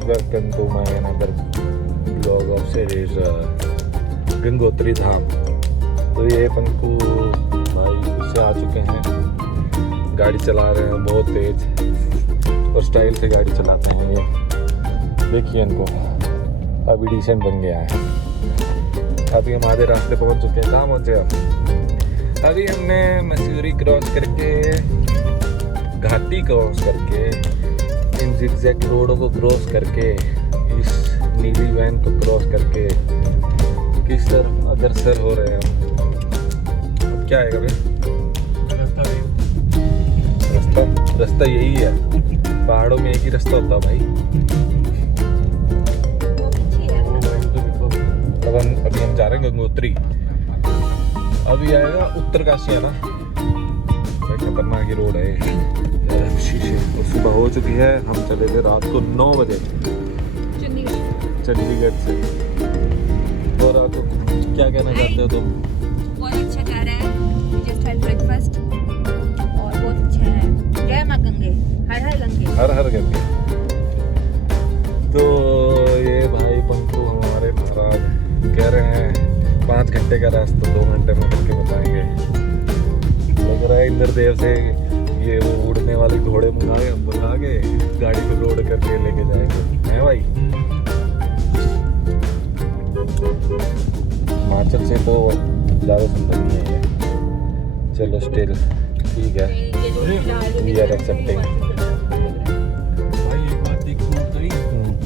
guys, welcome to my another vlog of series Gangotri धाम। तो ये पंकु भाई उससे आ चुके हैं, गाड़ी चला रहे हैं बहुत तेज और स्टाइल से गाड़ी चलाते हैं ये। देखिए इनको, अभी डिसेंट बन गया है। अभी हम आधे रास्ते पहुंच चुके हैं। कहाँ पहुंचे हम? अभी हमने मसूरी क्रॉस करके, घाटी क्रॉस करके, इन जिगजैग रोडों को क्रॉस करके, इस नीली वैन को क्रॉस करके किस तरफ अग्रसर हो रहे हैं हम। क्या आएगा भाई? रास्ता यही है। पहाड़ों में एक ही रास्ता होता है भाई। अभी हम जा रहे हैं गंगोत्री। अभी आएगा उत्तरकाशी, है ना? खतरनाक ही रोड है। शीशे तो सुबह हो चुकी है। हम चले थे रात को 9 बजे चंडीगढ़ से। और आपको क्या कहना चाहते हो तुम? बहुत अच्छा जा रहा है। जस्ट हैड ब्रेकफास्ट और बहुत अच्छा है। जय मां गंगे, हर हर गंगे, हर हर गंगे। तो ये भाई पंकु हमारे महाराज कह रहे हैं 5 घंटे का रास्ता 2 घंटे में करके बताएंगे। लग रहा है इंद्रदेव से ये वो उड़ने वाले घोड़े मंगा के गाड़ी को लोड करके लेके जाएंगे, है भाई? हिमाचल से तो ज़्यादा सुंदर नहीं है ये। चलो स्टिल ठीक है, वी आर एक्सेप्टिंग। भाई एक बात देख,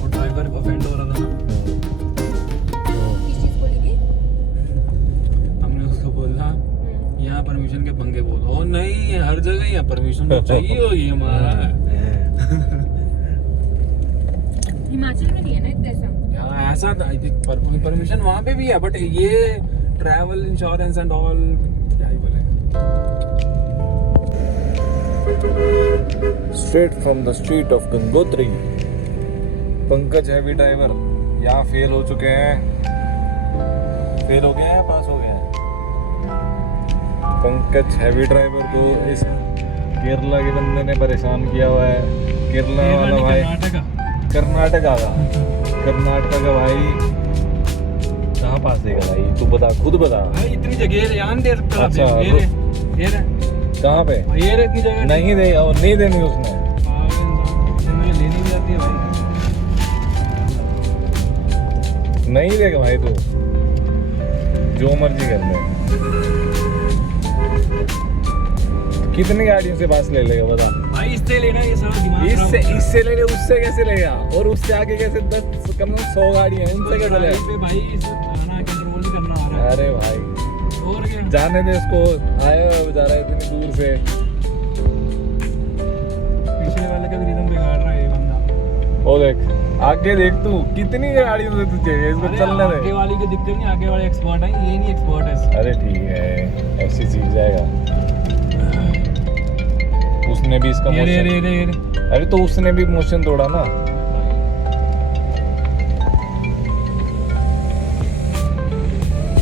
और ड्राइवर ऑफेंड हो रहा था ना। किस चीज को लेके? हमने उसको बोला यहाँ परमिशन के पंगे बोलो। ओ नहीं, हर जगह यहाँ परमिशन तो चाहिए होगी हमारा। हिमाचल में नहीं है ना इतना ऐसा। यहाँ ऐसा था, आई थिंक परमिशन वहाँ पे भी है, बट ये ट्रैवल इंश्योरेंस एंड ऑल क्या ही बोले। Straight from the street of Gangotri. Pankaj heavy driver यहाँ फेल हो चुके हैं। फेल हो गए हैं, पास हो गए हैं। पंकज हैवी ड्राइवर को इस केरला के बंदे ने परेशान किया हुआ है। केरला वाला भाई, कर्नाटका का भाई कहाँ पास देगा भाई? तू बता, खुद बता भाई। इतनी जगह है, यहाँ दे सकता। अच्छा, ये रे कहाँ पे? ये रे, इतनी जगह नहीं दे, और नहीं देनी उसने। मुझे लेनी भी आती है भाई। नहीं देगा भाई, तू जो मर्जी कर ले। कितनी गाड़ियों से पास ले लेगा बता? भाई इससे लेना, ये सारा दिमाग इससे ले ले, उससे कैसे लेगा? और उससे आगे कैसे? 10 कम से कम 100 गाड़ी है, उनसे कैसे लेगा? पे भाई आना कंट्रोल नहीं करना आ रहा है। अरे भाई और क्या, जाने दे उसको, आए हुए जा रहा है इतनी दूर से। पिछले वाले का भी रिदम बिगाड़ रहा है ये बंदा। ओ देख, आगे देख तू, कितनी गाड़ियों से तुझे इसको अरे चलने आगे दे। वाली की दिक्कत नहीं, आगे वाले एक्सपर्ट है, ये नहीं एक्सपर्ट है। अरे ठीक है, ऐसी सीख जाएगा। उसने भी इसका मोशन, अरे तो उसने भी मोशन तोड़ा ना।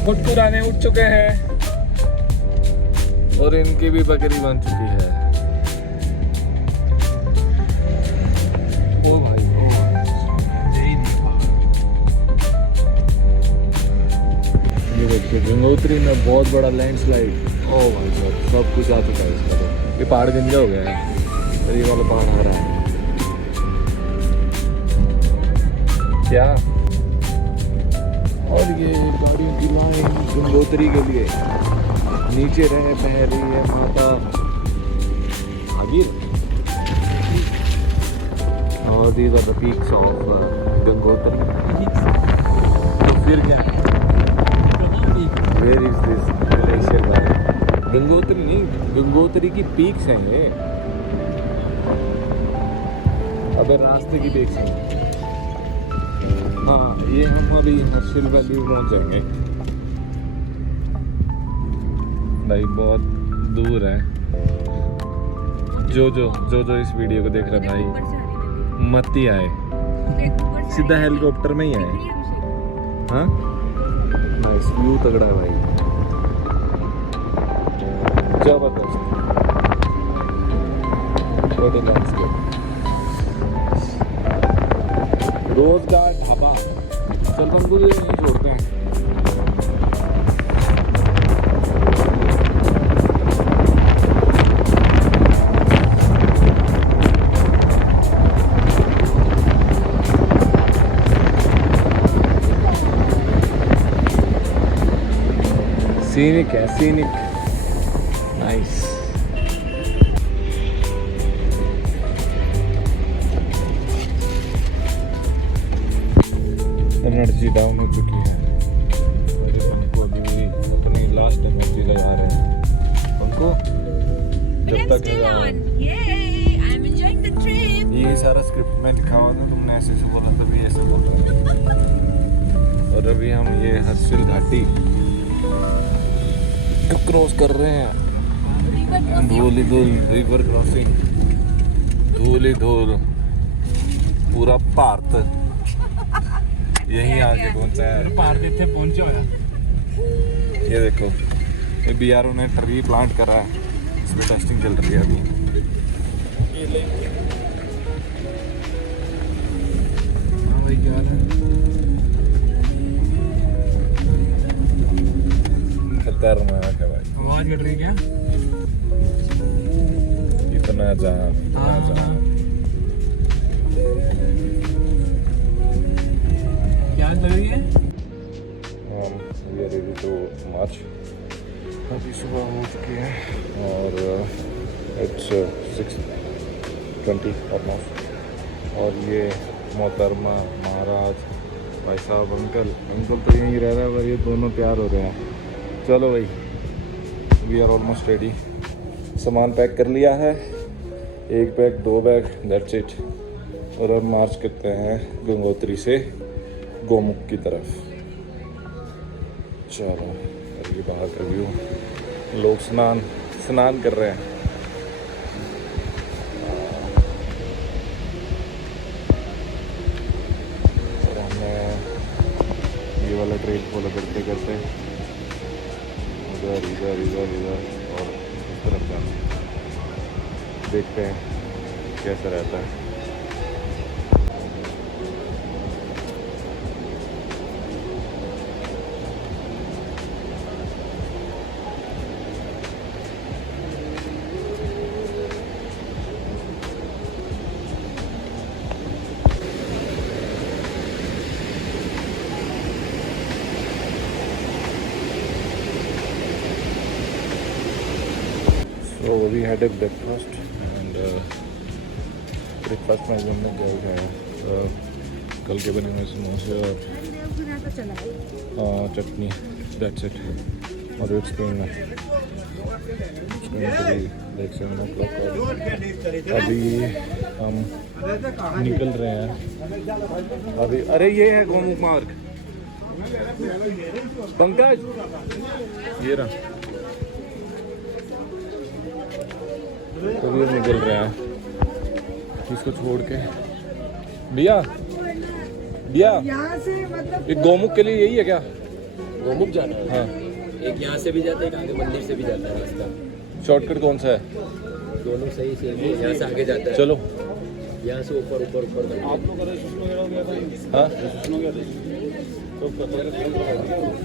पुराने उठ चुके हैं और इनकी भी बकरी बन चुकी है। ओ भाई, ओ ये देखिए गंगोत्री में बहुत बड़ा लैंडस्लाइड। ओ भाई साहब, सब कुछ आ चुका है इसका। तो ये पहाड़ गंजा हो गया है और ये वाला पहाड़ हरा है क्या? और ये गाड़ियों की लाइन गंगोत्री के लिए। नीचे रह बह रही है माता भागीर। और these are the peaks of Gangotri. तो फिर क्या? Where is this glacier भाई? गंगोत्री नहीं, गंगोत्री की पीक्स हैं ये। अबे रास्ते की पीक्स हैं। हाँ, ये हम अभी हर्षिल वैली में पहुंचेंगे भाई, बहुत दूर है। जो इस वीडियो को देख रहा है भाई, मत ही आए, सीधा हेलीकॉप्टर में ही आए। हाँ नाइस व्यू, तगड़ा है भाई, जबरदस्त। What a landscape. रोजगार ढाबा। चल पंकु जी यहीं छोड़ते हैं। सीनिक है, सीनिक, नाइस। एनर्जी डाउन हो चुकी है। मेरे पंको अभी अपनी लास्ट एनर्जी लगा रहे हैं। पंको जब तक ये सारा स्क्रिप्ट में लिखा हुआ था, तुमने ऐसे से बोला था, भी ऐसे बोल रहे हैं। और अभी हम ये हर्षिल घाटी क्रॉस कर रहे हैं। धूल धूल रिवर क्रॉसिंग, धूल धूल पूरा भारत यहीं आके पहुंचा है। भारत इतने पहुंचे होया। ये देखो, ये BRO ने ट्री प्लांट करा है, इस पर टेस्टिंग चल रही है अभी। हाँ भाई, क्या हाल है? खतरनाक है भाई। आवाज कट रही क्या? इतना जाम, इतना जाम। क्या लग रही है? We are ready to march। अभी सुबह हो चुकी है और it's 6:20 ऑलमोस्ट। और ये मोहतरमा महाराज, भाई साहब, अंकल तो यहीं रह रहा है, पर ये दोनों तैयार हो रहे हैं। चलो भाई, वी आर ऑलमोस्ट रेडी। सामान पैक कर लिया है, 1 बैग 2 बैग, दैट्स इट। और अब मार्च करते हैं गंगोत्री से गोमुख की तरफ। चलो, और ये बाहर का व्यू, लोग स्नान कर रहे हैं। और हमने ये वाला ट्रेल फॉलो करते करते इधर इधर इधर इधर और इस तरफ जाना है। देखते हैं कैसा रहता है। So we had a breakfast and breakfast में हमने क्या खाया, कल के बने हुए समोसे और चटनी, दैट्स इट। और इट्स बीन लाइक 7 o'clock। अभी हम निकल रहे हैं अभी। अरे ये है गोमुख मार्ग, पंकज ये रहा। तो भी निकल रहे हैं इसको छोड़ के। भैया यहाँ से मतलब ये गोमुख के लिए यही है क्या? गोमुख जाना है। हाँ, एक यहाँ से भी जाता है, एक आगे मंदिर से भी जाता है रास्ता। शॉर्टकट कौन सा है? दोनों सही से यहाँ से आगे जाता है। चलो यहाँ से ऊपर ऊपर ऊपर आप लोग हाँ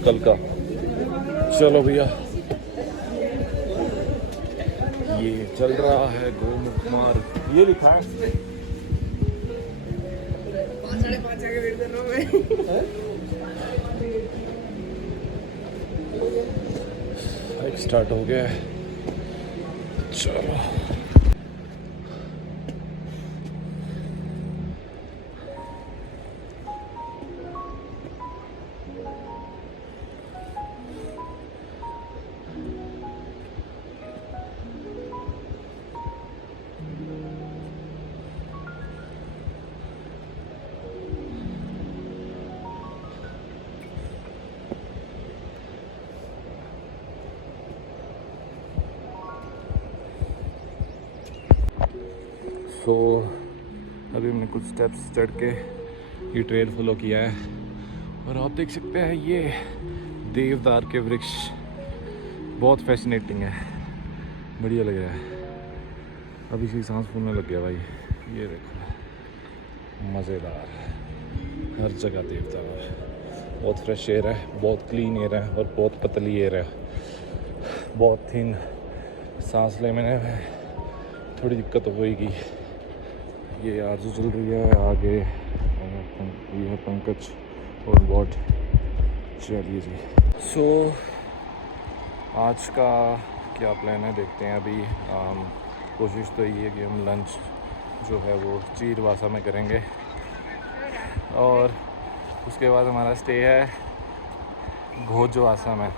कल का। चलो भैया, ये चल रहा है गोमुख मार्ग, ये लिखा है 5:30 आगे वेट कर रहा हूँ मैं। हाइक स्टार्ट हो गया है। चलो तो अभी हमने कुछ स्टेप्स चढ़ के ये ट्रेल फॉलो किया है और आप देख सकते हैं ये देवदार के वृक्ष बहुत फैसिनेटिंग है, बढ़िया लग रहा है। अभी से सांस फूलने लग गया भाई, ये देखो मज़ेदार। हर जगह देवता है। बहुत फ्रेश एयर है, बहुत क्लीन एयर है और बहुत पतली एयर है। बहुत थिन सांस लेने में थोड़ी दिक्कत होएगी। ये आरज़ू चल रही है आगे, ये है पंकज और बॉट। चलिए जी। सो आज का क्या प्लान है देखते हैं अभी। कोशिश तो ये है कि हम लंच जो है वो चीरवासा में करेंगे और उसके बाद हमारा स्टे है भोजवासा में।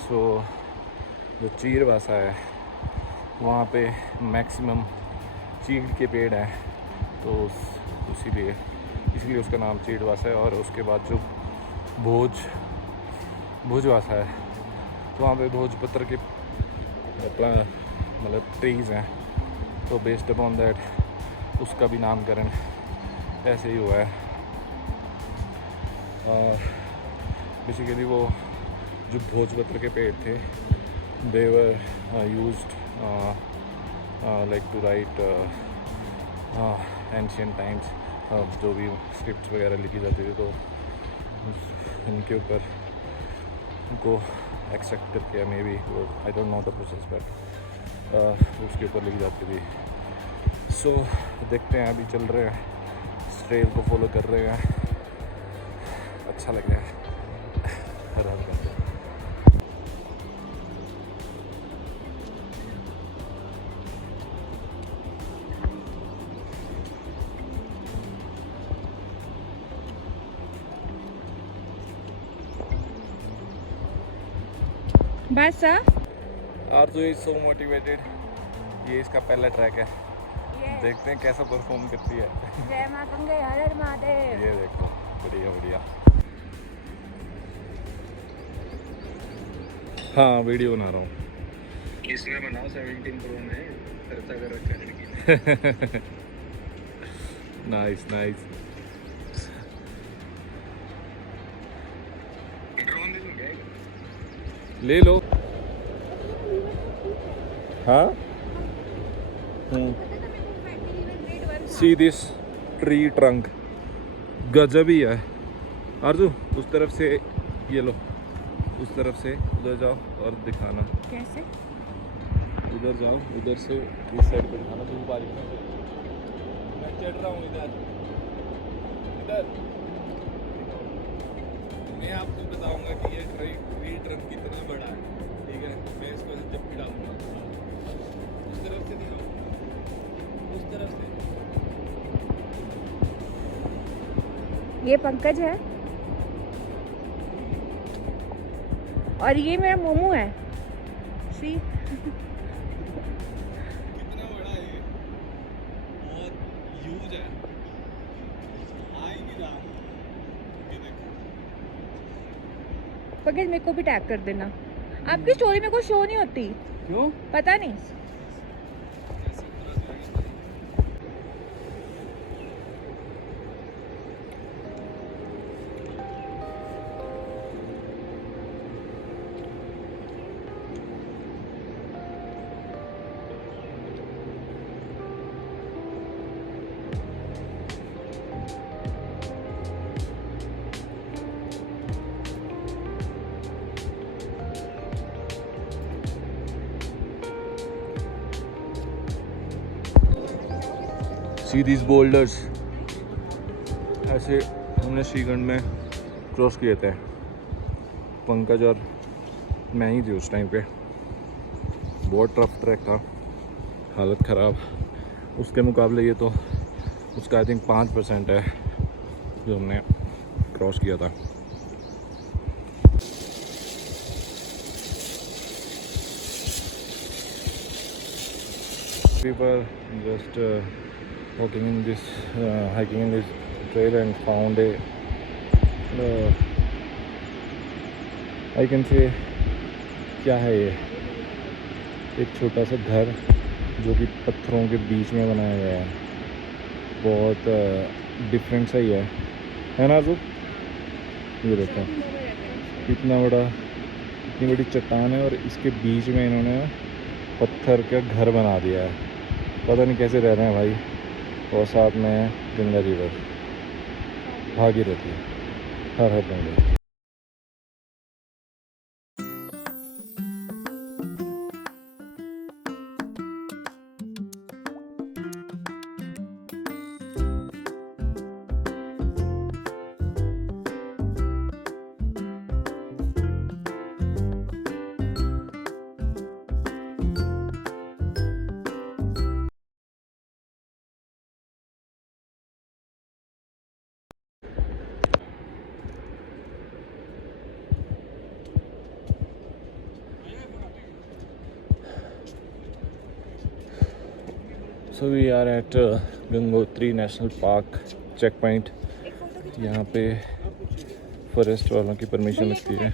सो जो चीरवासा है वहाँ पे मैक्सिमम चीड़ के पेड़ हैं, तो इसीलिए उसका नाम चीड़वासा है। और उसके बाद जो भोजवासा है तो वहाँ पे भोजपत्र के मतलब ट्रीज़ हैं, तो बेस्ड अपॉन दैट उसका भी नामकरण ऐसे ही हुआ है। बेसिकली वो जो भोजपत्र के पेड़ थे they were used like to write ancient times, जो भी स्क्रिप्ट्स वगैरह लिखी जाती थी तो इनके ऊपर उनको एक्सेप्ट करके मे बी वो I don't know the process but उसके ऊपर लिखी जाती थी। सो देखते हैं, अभी चल रहे हैं, इस ट्रेल को फॉलो कर रहे हैं, अच्छा लग रहा है। आराम करते हैं। बस आरज़ू इज सो मोटिवेटेड। ये इसका पहला ट्रैक है, देखते हैं कैसा परफॉर्म करती है। जय मां गंगे, हर हर महादेव। ये देखो, बढ़िया बढ़िया। हाँ वीडियो बना रहा हूँ। इसमें बनाओ 17 प्रो में खर्चा कर रखा है लड़की ने। Nice nice. ड्रोन ले लूं क्या? ले लो। हाँ सी दिस ट्री ट्रंक, गजब ही है। आरज़ू उस तरफ से ये लो, उस तरफ से उधर जाओ और दिखाना। कैसे? उधर जाओ, उधर से इस साइड पे दिखाना। तुम बारिश में मैं चढ़ रहा हूँ इधर इधर। मैं आपको बताऊंगा कि ये ट्री ट्रंक कितना बड़ा है, ठीक है? मैं इसको जब भी डालूंगा उस तरफ से दिखाऊंगा, उस तरफ से। ये पंकज है और ये मेरा मोमू है। सी कितना बड़ा है ये, बहुत ह्यूज है। आ ही नहीं रहा। ये देखो। पंकज मेरे को भी टैग कर देना। आपकी स्टोरी में कोई शो नहीं होती क्यों? पता नहीं। See these boulders। ऐसे हमने श्रीगंज में क्रॉस किए थे, पंकज और मैं ही थी उस टाइम पे। बहुत टफ ट्रैक था, हालत ख़राब। उसके मुकाबले ये तो उसका आई थिंक 5% है जो हमने क्रॉस किया था। People just walking in this, hiking in this trail and found a, I can say, क्या है ये, एक छोटा सा घर जो कि पत्थरों के बीच में बनाया गया है। बहुत डिफरेंट सा ही है ना जो? ये देखो कितना बड़ा, इतनी बड़ी चट्टान है और इसके बीच में इन्होंने पत्थर का घर बना दिया है। पता नहीं कैसे रह रहे हैं भाई। और साथ में Ganga river. Bhagirathi. Har her Gange. So we are at Gangotri national park check point. यहाँ पे फॉरेस्ट वालों की परमिशन लगती है।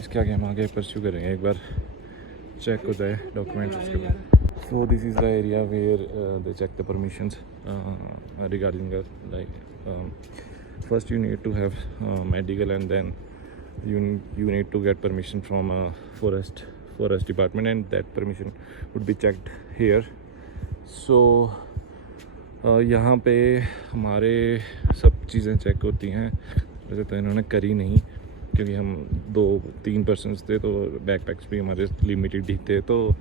इसके आगे हम आगे परस्यू करेंगे, एक बार चेक हो जाए डॉक्यूमेंट्स उसके बाद। So this is the area where they check the permissions regarding first you need to have medical, and then you need to get permission from forest department, and that permission would be checked here. So यहाँ पे हमारे सब चीज़ें check होती हैं। वैसे तो इन्होंने करी नहीं, क्योंकि हम 2-3 पर्सन्स थे, तो बैकपैक्स भी हमारे लिमिटेड ही थे, तो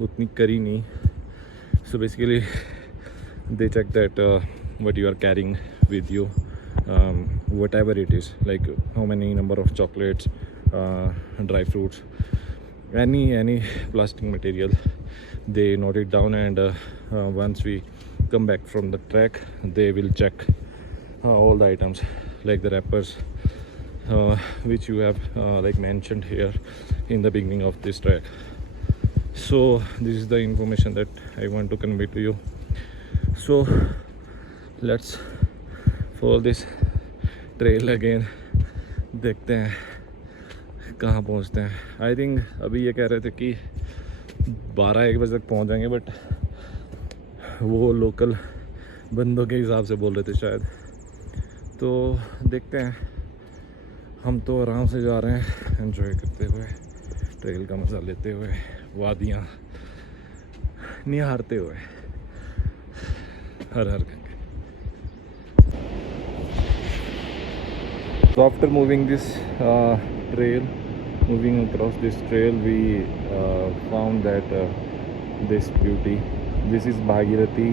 उतनी करी नहीं। So basically they check that what you are carrying with you, whatever it is, like how many number of chocolates, dry fruits, any plastic material. They note it down, and once we come back from the track, they will check all the items, like the wrappers, which you have like mentioned here in the beginning of this track. So this is the information that I want to convey to you. So let's follow this trail again. देखते हैं कहाँ पहुँचते हैं। I think अभी ये कह रहे थे कि 12-1 बजे तक पहुँच जाएंगे, बट वो लोकल बंदों के हिसाब से बोल रहे थे शायद। तो देखते हैं। हम तो आराम से जा रहे हैं, एंजॉय करते हुए, ट्रेल का मज़ा लेते हुए, वादियाँ निहारते हुए। हर हर Gange. So after moving across this trail, we found that this beauty. This is Bhagirathi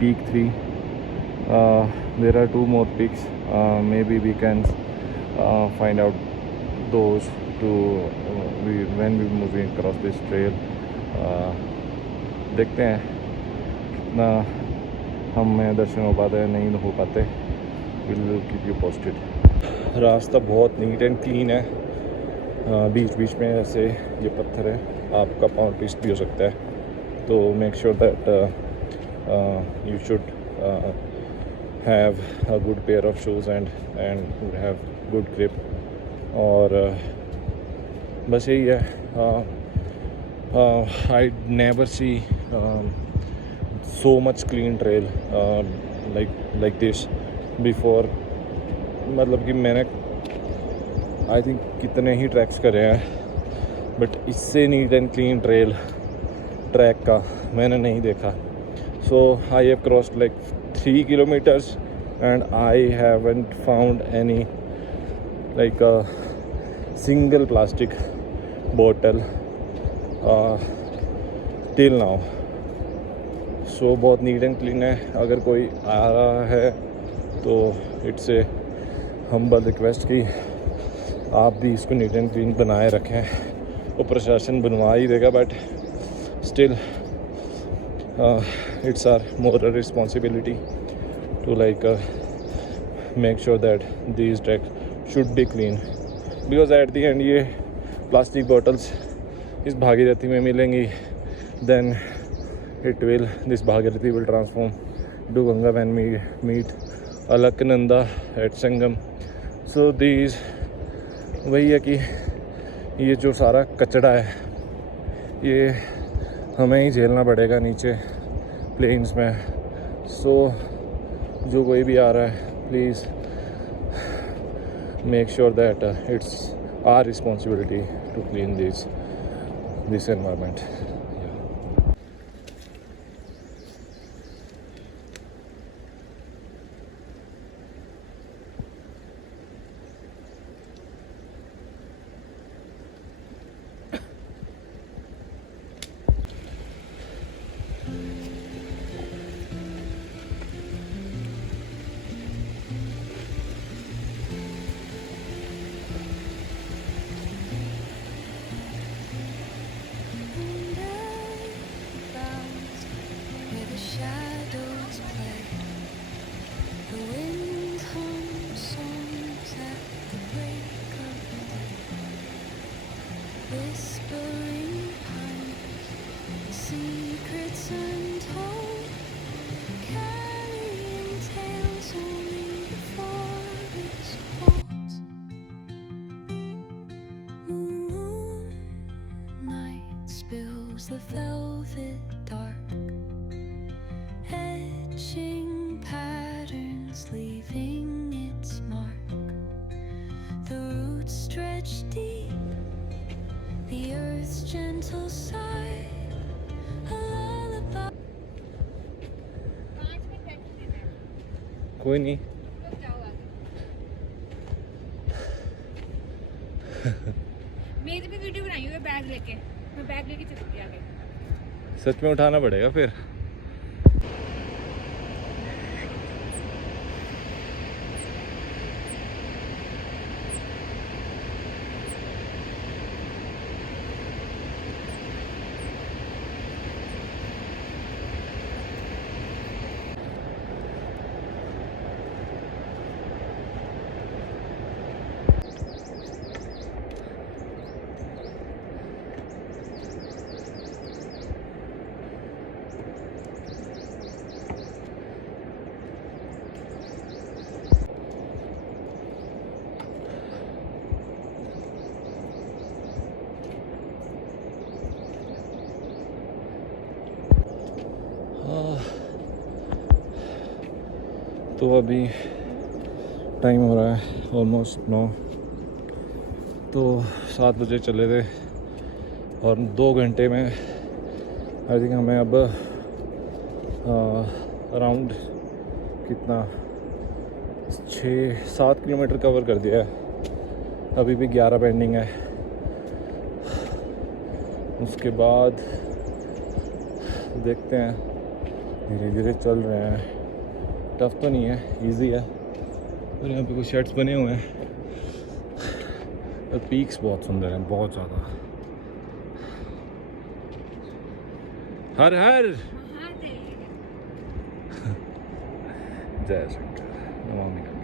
Peak 3. There are 2 more peaks. Maybe we can find out those two when we moving across this trail. देखते हैं कितना हमें दर्शन हो पाते हैं, नहीं हो पाते। We'll keep you posted. रास्ता बहुत नीट एंड क्लीन है। बीच बीच में ऐसे ये पत्थर है, आपका पाँव ट्विस्ट भी हो सकता है। तो make sure that you should have a good pair of shoes and have good grip. और बस यही है। I never see so much clean trail like this before. मतलब कि मैंने आई थिंक कितने ही ट्रैक्स करे हैं, बट इससे नीट एंड क्लीन ट्रैक का मैंने नहीं देखा। So I have crossed like 3 kilometers and I haven't found any like a single plastic bottle till now. सो बहुत नीट एंड क्लीन है। अगर कोई आ रहा है तो इट्स ए हम्बल रिक्वेस्ट कि आप भी इसको नीट एंड क्लीन बनाए रखें। वो प्रशासन बनवा ही देगा, but still it's our moral responsibility to like make sure that these track should be clean, because at the end ये प्लास्टिक बॉटल्स इस भागीरथी में मिलेंगी, then this Bhagirathi will transform to Ganga when we meet Alaknanda at Sangam. So these वही है कि ये जो सारा कचड़ा है ये हमें ही झेलना पड़ेगा नीचे प्लेन्स में। सो जो कोई भी आ रहा है, please make sure that it's our responsibility to clean this environment. the velvet dark, etching patterns, leaving its mark. The roots stretch deep, the earth's gentle sigh, a lullaby. 5 minute बैठने देना, कोई नहीं, रुक जाओ आगे। मेरी भी वीडियो बनाई हुई है बैग लेके, मैं बैग लेके चलती आगे। सच में उठाना पड़ेगा फिर। तो अभी टाइम हो रहा है ऑलमोस्ट 9, तो 7 बजे चले थे और 2 घंटे में आई थिंक हमें अब अराउंड कितना 6-7 किलोमीटर कवर कर दिया है। अभी भी 11 पेंडिंग है। उसके बाद देखते हैं, धीरे धीरे चल रहे हैं। टफ तो नहीं है, इजी है। और यहाँ पे कुछ शेड्स बने हुए हैं और पीक्स बहुत सुंदर हैं, बहुत ज़्यादा। हर हर महादेव। जय शंकर, नमामि गंगे।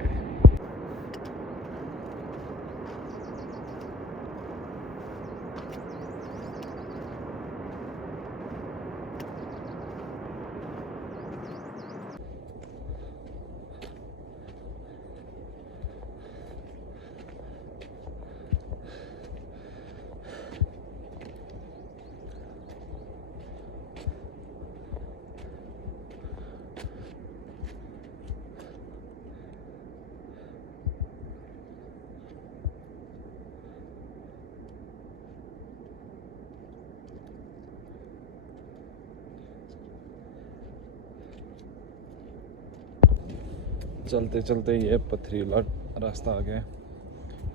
चलते चलते ये पथरीला रास्ता आ गया है।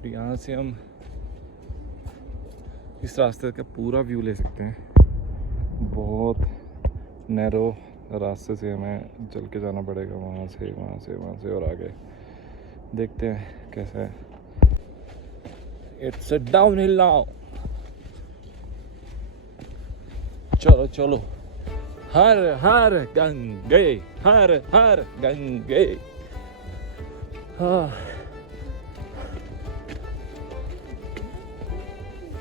तो यहाँ से हम इस रास्ते का पूरा व्यू ले सकते हैं। बहुत नैरो रास्ते से हमें चल के जाना पड़ेगा, वहाँ से और आगे देखते हैं कैसा है। It's a down hill now. चलो चलो, हर हर गंगे, हर हर गंगे।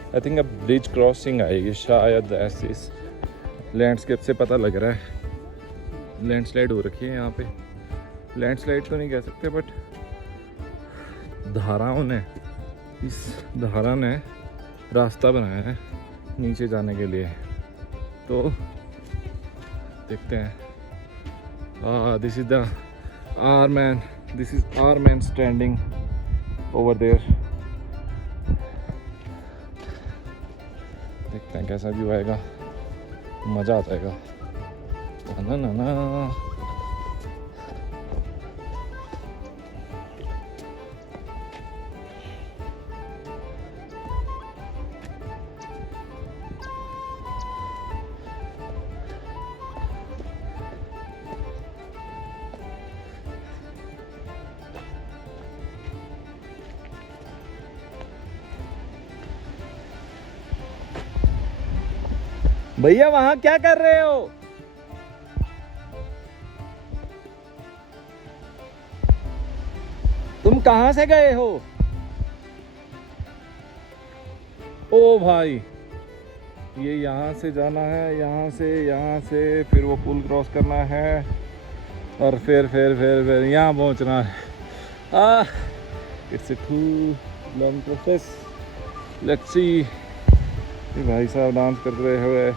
आई थिंक अब ब्रिज क्रॉसिंग आएगी शायद। ऐसे लैंडस्केप से पता लग रहा है लैंडस्लाइड हो रखी है यहाँ पे। लैंडस्लाइड तो नहीं कह सकते, बट धाराओं ने, इस धारा ने रास्ता बनाया है नीचे जाने के लिए। तो देखते हैं। This is the our man, this is our man standing over there. देखते हैं कैसा व्यू आएगा, मज़ा आ जाएगा। ना ना ना भैया वहां क्या कर रहे हो? तुम कहां से गए हो? ओ भाई, ये यहाँ से जाना है, यहाँ से फिर वो पुल क्रॉस करना है और फिर यहाँ पहुंचना है। It's a too long process. Let's see. भाई साहब डांस करते हुए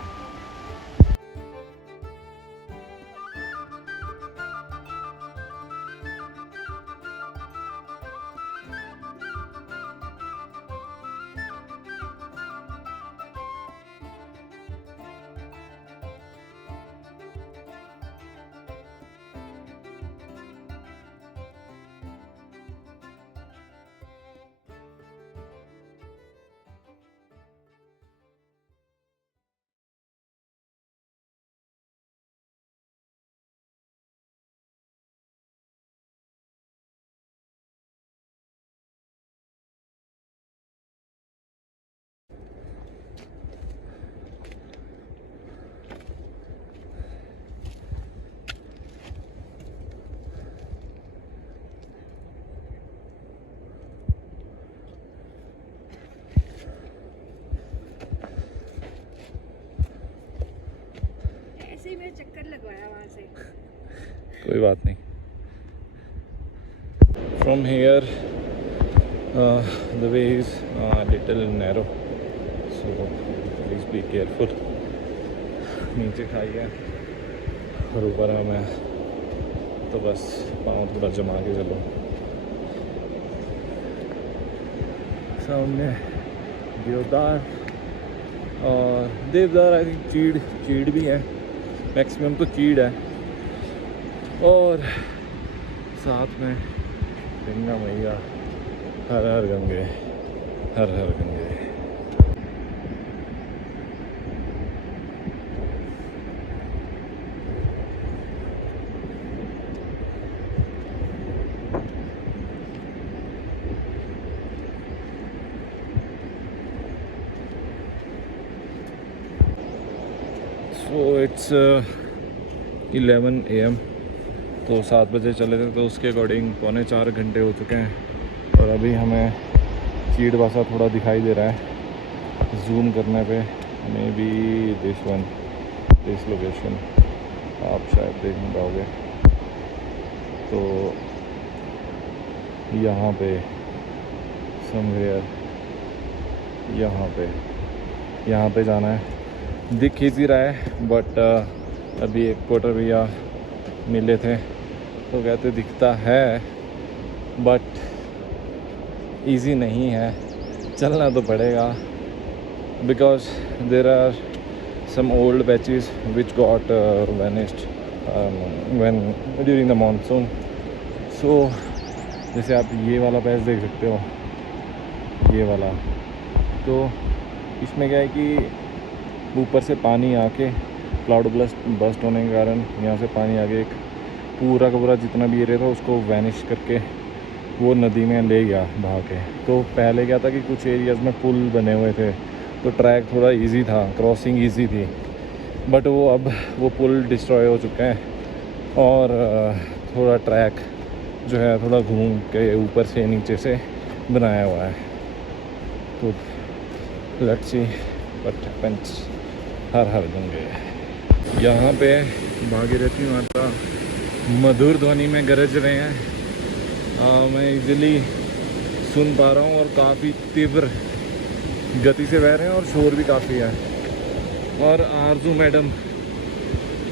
आया वहाँ से। कोई बात नहीं. From here, the way is little narrow, so please be careful. नीचे खाई है और ऊपर है मैं, तो बस पाँव थोड़ा जमा के चलो. सामने देवदार और देवदार आई थिंक चीड़ भी है, मैक्सिमम तो चीड़ है. और साथ में गंगा मैया, हर हर गंगे, हर हर गंगे. So it's 11 AM. तो 7 बजे चले थे, तो उसके अकॉर्डिंग 3.25 घंटे हो चुके हैं. और अभी हमें चीड़वासा थोड़ा दिखाई दे रहा है जूम करने पे. मे बी दिस लोकेशन आप शायद देख नहीं पाओगे. तो यहाँ पे समवेयर, यहाँ पे जाना है. दिख खींच रहा है, बट अभी एक कोटर भैया मिले थे तो कहते दिखता है बट इजी नहीं है, चलना तो पड़ेगा. Because there are some old patches which got vanished when during the monsoon. सो जैसे आप ये वाला पैच देख सकते हो, ये वाला, तो इसमें क्या है कि ऊपर से पानी आके क्लाउड बस्ट होने के कारण यहाँ से पानी आके एक पूरा का पूरा जितना भी एरिया था उसको वैनिश करके वो नदी में ले गया बहा के. तो पहले क्या था कि कुछ एरियाज़ में पुल बने हुए थे, तो ट्रैक थोड़ा इजी था, क्रॉसिंग इजी थी. बट वो अब वो पुल डिस्ट्रॉय हो चुके हैं और थोड़ा ट्रैक जो है थोड़ा घूम के ऊपर से नीचे से बनाया हुआ है. तो लेट्स सी व्हाट हैपेंस. हर हर गंगे. यहाँ पे भागीरथी माता मधुर ध्वनि में गरज रहे हैं. मैं इजीली सुन पा रहा हूँ और काफ़ी तीव्र गति से बह रहे हैं और शोर भी काफ़ी है. और आरजू मैडम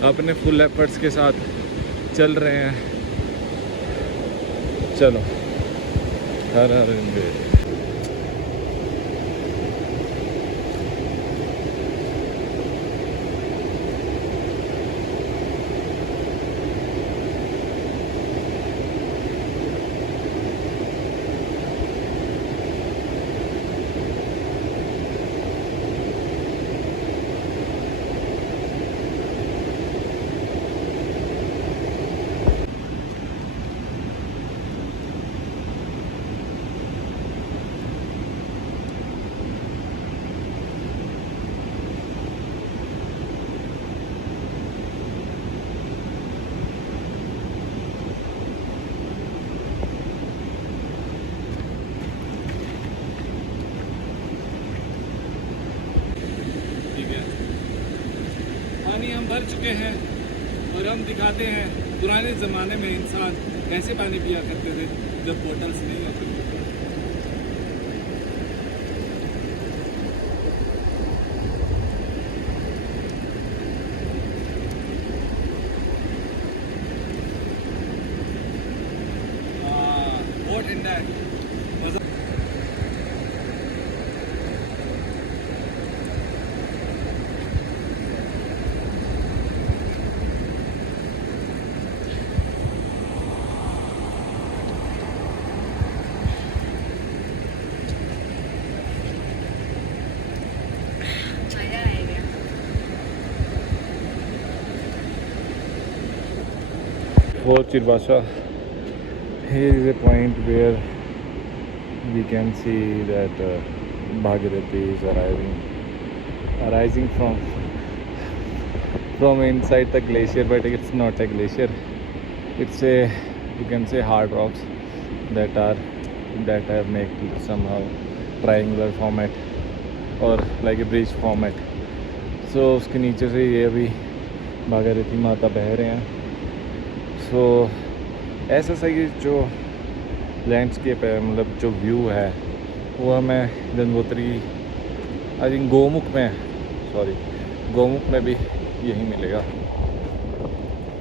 अपने फुल एफर्ट्स के साथ चल रहे हैं. चलो हर हर गंगे. पानी हम भर चुके हैं और हम दिखाते हैं पुराने ज़माने में इंसान कैसे पानी पिया करते थे जब बोतल्स नहीं होती. बहुत ठंडा है. For Chirvasa, here is a point where we can see that Bhagirathi is arising from inside the glacier, but it's not a glacier. It's a, you can say, hard rocks that have made somehow triangular format or like a bridge format. So उसके नीचे से ये अभी भागीरथी माता बह रहे हैं। सो ऐसा सही जो लैंडस्केप है, मतलब जो व्यू है वो हमें गंगोत्री आई थिंक गोमुख में भी यही मिलेगा।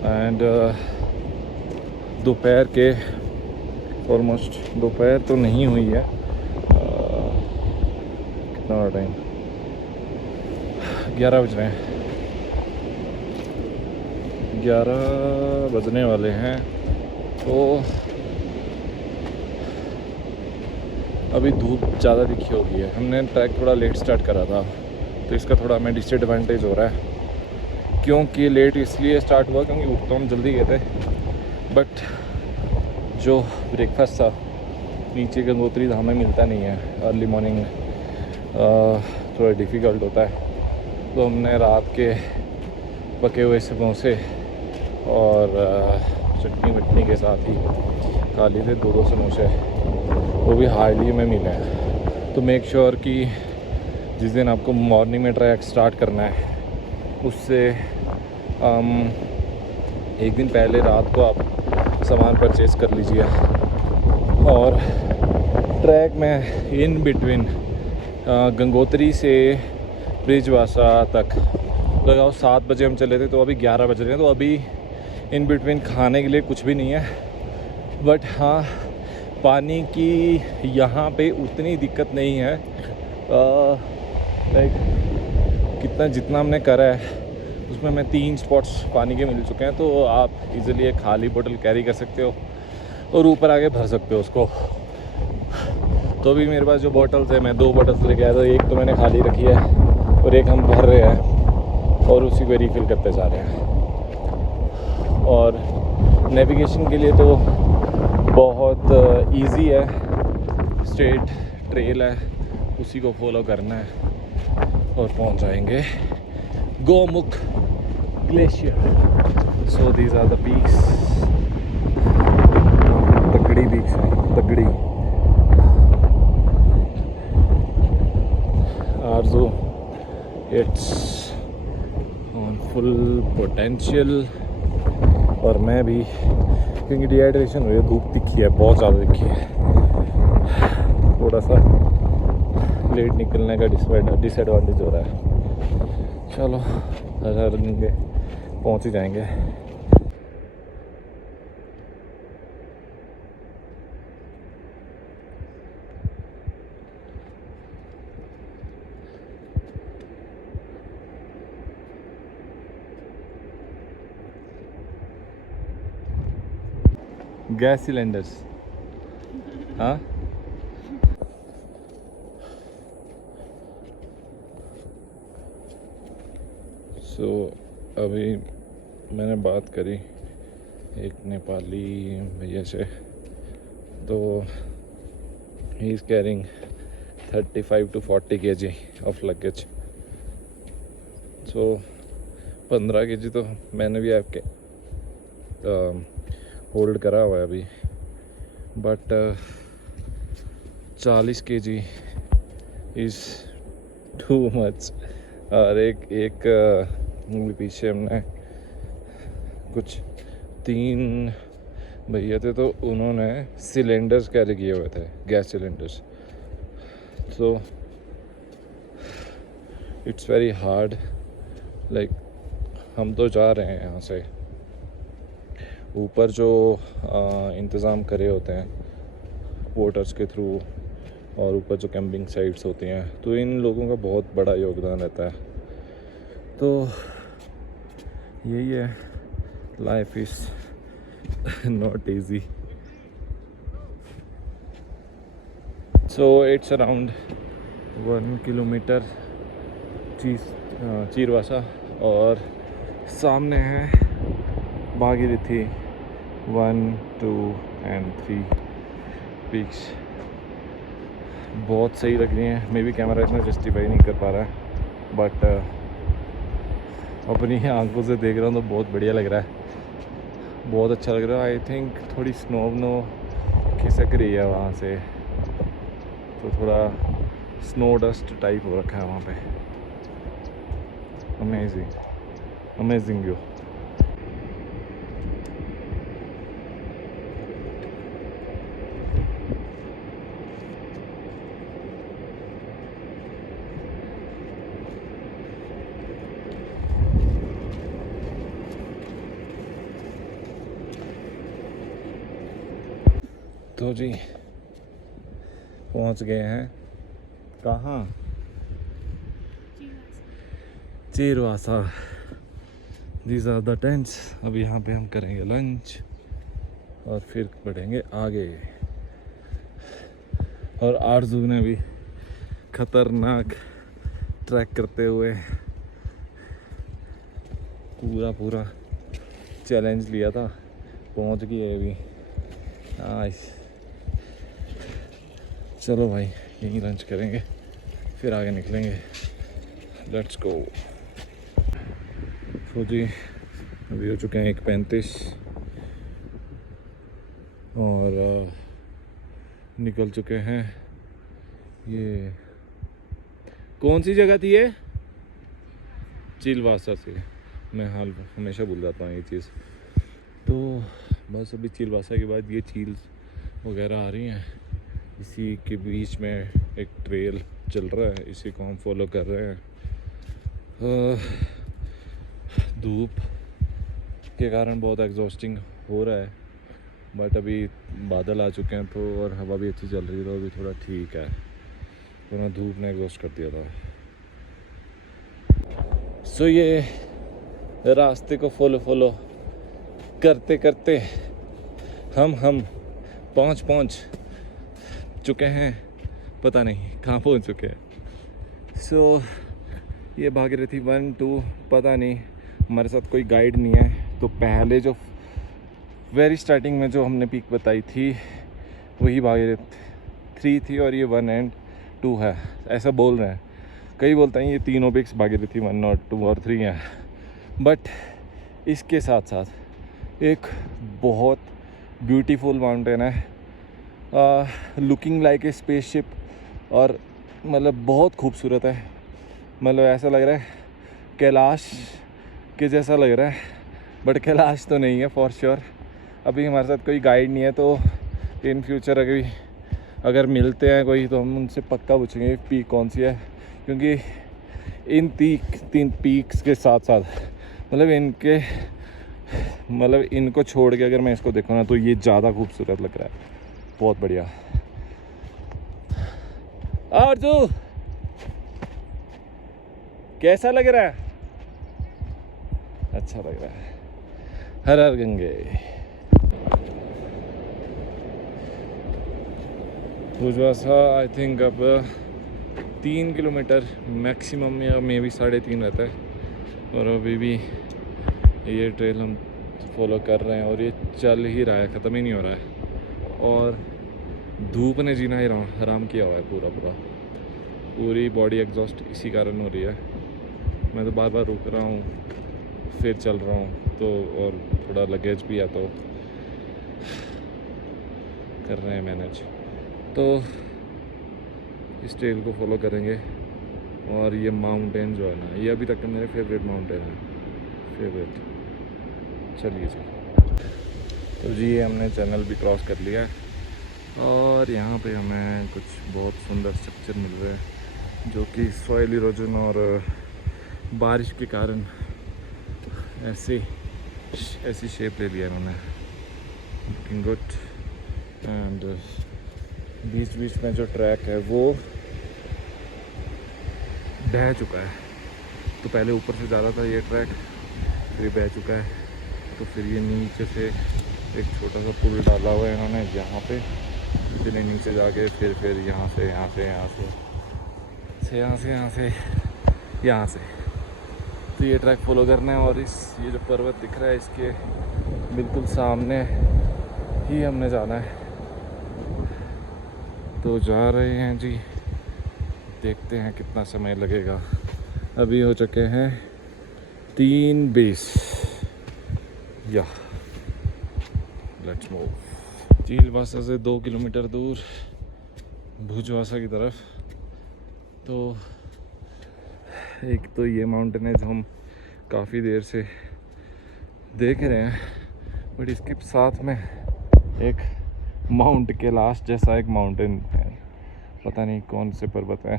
एंड दोपहर के ऑलमोस्ट दोपहर तो नहीं हुई है, कितना टाइम 11 बज रहे हैं, 11 बजने वाले हैं। तो अभी धूप ज़्यादा दिखी होगी है। हमने ट्रैक थोड़ा लेट स्टार्ट करा था तो इसका थोड़ा हमें डिसएडवांटेज हो रहा है, क्योंकि लेट इसलिए स्टार्ट हुआ क्योंकि उठ तो हम जल्दी गए थे, बट जो ब्रेकफास्ट था नीचे गंगोत्री धाम में मिलता नहीं है। अर्ली मॉर्निंग थोड़ा डिफ़िकल्ट होता है, तो हमने रात के पके हुए समोसे और चटनी वटनी के साथ ही खा लिए थे 2 समोसे, वो भी हार्डली में मिले हैं। तो मेक श्योर कि जिस दिन आपको मॉर्निंग में ट्रैक स्टार्ट करना है उससे एक दिन पहले रात को आप सामान परचेज़ कर लीजिए। और ट्रैक में इन बिटवीन गंगोत्री से ब्रिजवासा तक लगाओ 7 बजे हम चले थे, तो अभी 11 बज रहे हैं। तो अभी इन बिटवीन खाने के लिए कुछ भी नहीं है, बट हाँ पानी की यहाँ पे उतनी दिक्कत नहीं है। लाइक जितना हमने करा है उसमें हमें 3 स्पॉट्स पानी के मिल चुके हैं, तो आप इजीली एक खाली बोतल कैरी कर सकते हो और ऊपर आके भर सकते हो उसको। तो अभी मेरे पास जो बॉटल्स है, मैं 2 बॉटल्स लेके आया था, एक तो मैंने खाली रखी है और एक हम भर रहे हैं और उसी को रिफ़िल करते जा रहे हैं। और नेविगेशन के लिए तो बहुत इजी है, स्ट्रेट ट्रेल है, उसी को फॉलो करना है और पहुंच जाएंगे Gomukh glacier. So these are the peaks, तगड़ी पीक्स हैं, तगड़ी। आरज़ू इट्स ऑन फुल पोटेंशियल, और मैं भी, क्योंकि डिहाइड्रेशन हुई है, धूप दिखी है, बहुत ज़्यादा दिखी है, थोड़ा सा लेट निकलने का डिसएडवांटेज हो रहा है। चलो हर गंगे पहुँच ही जाएंगे। गैस सिलेंडर्स, हाँ सो अभी मैंने बात करी एक नेपाली भैया से, तो he is carrying 35 to 40 kg of luggage. So 15 kg तो मैंने भी आपके होल्ड करा हुआ है अभी, but 40 kg is too much. और एक पीछे हमने कुछ 3 भैया थे, तो उन्होंने सिलेंडर्स कैरी किए हुए थे, gas cylinders. So it's very hard, like हम तो जा रहे हैं यहाँ से, ऊपर जो इंतज़ाम करे होते हैं वोटर्स के थ्रू और ऊपर जो कैंपिंग साइट्स होती हैं, तो इन लोगों का बहुत बड़ा योगदान रहता है। तो यही है, life is not easy. So it's around 1 kilometre Chirbasa, और सामने है भागीरथी 1, 2 and 3 पीक्स। बहुत सही लग रही हैं, मे बी कैमरा इसमें जस्टिफाई नहीं कर पा रहा है, बट अपनी आंखों से देख रहा हूँ तो बहुत बढ़िया लग रहा है, बहुत अच्छा लग रहा है। आई थिंक थोड़ी स्नो खिसक रही है वहाँ से, तो थोड़ा स्नो डस्ट टाइप हो रखा है वहाँ पे। Amazing view. तो जी पहुंच गए हैं कहाँ? Chilbasa. These are the tents. अब यहाँ पे हम करेंगे लंच और फिर बढ़ेंगे आगे। और आरजू ने भी खतरनाक ट्रैक करते हुए पूरा चैलेंज लिया था, पहुंच गए अभी। नाइस। चलो भाई यहीं लंच करेंगे फिर आगे निकलेंगे। Let's go. तो जी अभी हो चुके हैं 1:35 और निकल चुके हैं। ये कौन सी जगह थी ये? चिलवासा से। मैं हाल हमेशा भूल जाता हूँ ये चीज़। तो बस अभी चिलवासा के बाद ये झील्स वगैरह आ रही हैं। इसी के बीच में एक ट्रेल चल रहा है, इसी को हम फॉलो कर रहे हैं। धूप के कारण बहुत एग्जॉस्टिंग हो रहा है, बट अभी बादल आ चुके हैं तो और हवा भी अच्छी चल रही है तो अभी थोड़ा ठीक है, वरना धूप ने एग्जॉस्ट कर दिया था। सो ये रास्ते को फॉलो करते करते हम पहुंच चुके हैं, पता नहीं कहाँ पहुंच चुके हैं। सो ये भागीरथी 1 2 पता नहीं, हमारे साथ कोई गाइड नहीं है। तो पहले जो वेरी स्टार्टिंग में जो हमने पीक बताई थी वही भागीरथी 3 थी और ये 1 और 2 है, ऐसा बोल रहे हैं। कई बोलते हैं ये तीनों पिक्स भागीरथी 1 और 2 और 3 हैं। बट इसके साथ साथ एक बहुत ब्यूटीफुल माउंटेन है, लुकिंग लाइक ए स्पेसशिप, और मतलब बहुत खूबसूरत है। मतलब ऐसा लग रहा है कैलाश के जैसा लग रहा है, बट कैलाश तो नहीं है फॉर श्योर। अभी हमारे साथ कोई गाइड नहीं है, तो इन फ्यूचर अगर मिलते हैं कोई तो हम उनसे पक्का पूछेंगे पीक कौन सी है, क्योंकि इन 3 पीक्स के साथ साथ मतलब इनको छोड़ के अगर मैं इसको देखूँ ना तो ये ज़्यादा खूबसूरत लग रहा है। बहुत बढ़िया। आरजू कैसा लग रहा है? अच्छा लग रहा है। हर हर गंगे। भुजवासा आई थिंक अब 3 किलोमीटर मैक्सिमम या मे बी 3.5 रहता है, और अभी भी ये ट्रेल हम फॉलो कर रहे हैं और ये चल ही रहा है, ख़त्म ही नहीं हो रहा है। और धूप ने जीना ही हराम किया हुआ है पूरी बॉडी एग्जॉस्ट इसी कारण हो रही है। मैं तो बार रुक रहा हूँ फिर चल रहा हूँ, तो और थोड़ा लगेज भी है तो कर रहे हैं मैनेज। तो इस ट्रेल को फॉलो करेंगे। और ये माउंटेन जो है ना, ये अभी तक का मेरे फेवरेट माउंटेन है, चलिए जी। तो जी ये हमने चैनल भी क्रॉस कर लिया है और यहाँ पे हमें कुछ बहुत सुंदर स्ट्रक्चर मिल रहे हैं जो कि सॉइल इरोजन और बारिश के कारण ऐसी शेप ले लिया इन्होंने। Looking good. एंड बीच में जो ट्रैक है वो बह चुका है, तो पहले ऊपर से जा रहा था ये ट्रैक, फिर बह चुका है। तो फिर ये नीचे से एक छोटा सा पुल डाला हुआ है इन्होंने यहाँ पे, फिर नीचे जाके फिर यहाँ से तो ये ट्रैक फॉलो करना है। और ये जो पर्वत दिख रहा है इसके बिल्कुल सामने ही हमने जाना है। तो जा रहे हैं जी, देखते हैं कितना समय लगेगा। अभी हो चुके हैं 3:20 या लेट्स मूव। चिलवासा से 2 किलोमीटर दूर भुजवासा की तरफ। तो एक तो ये माउंटेन है जो हम काफ़ी देर से देख रहे हैं, बट इसके साथ में एक माउंट कैलाश जैसा एक माउंटेन है, पता नहीं कौन से पर्वत है।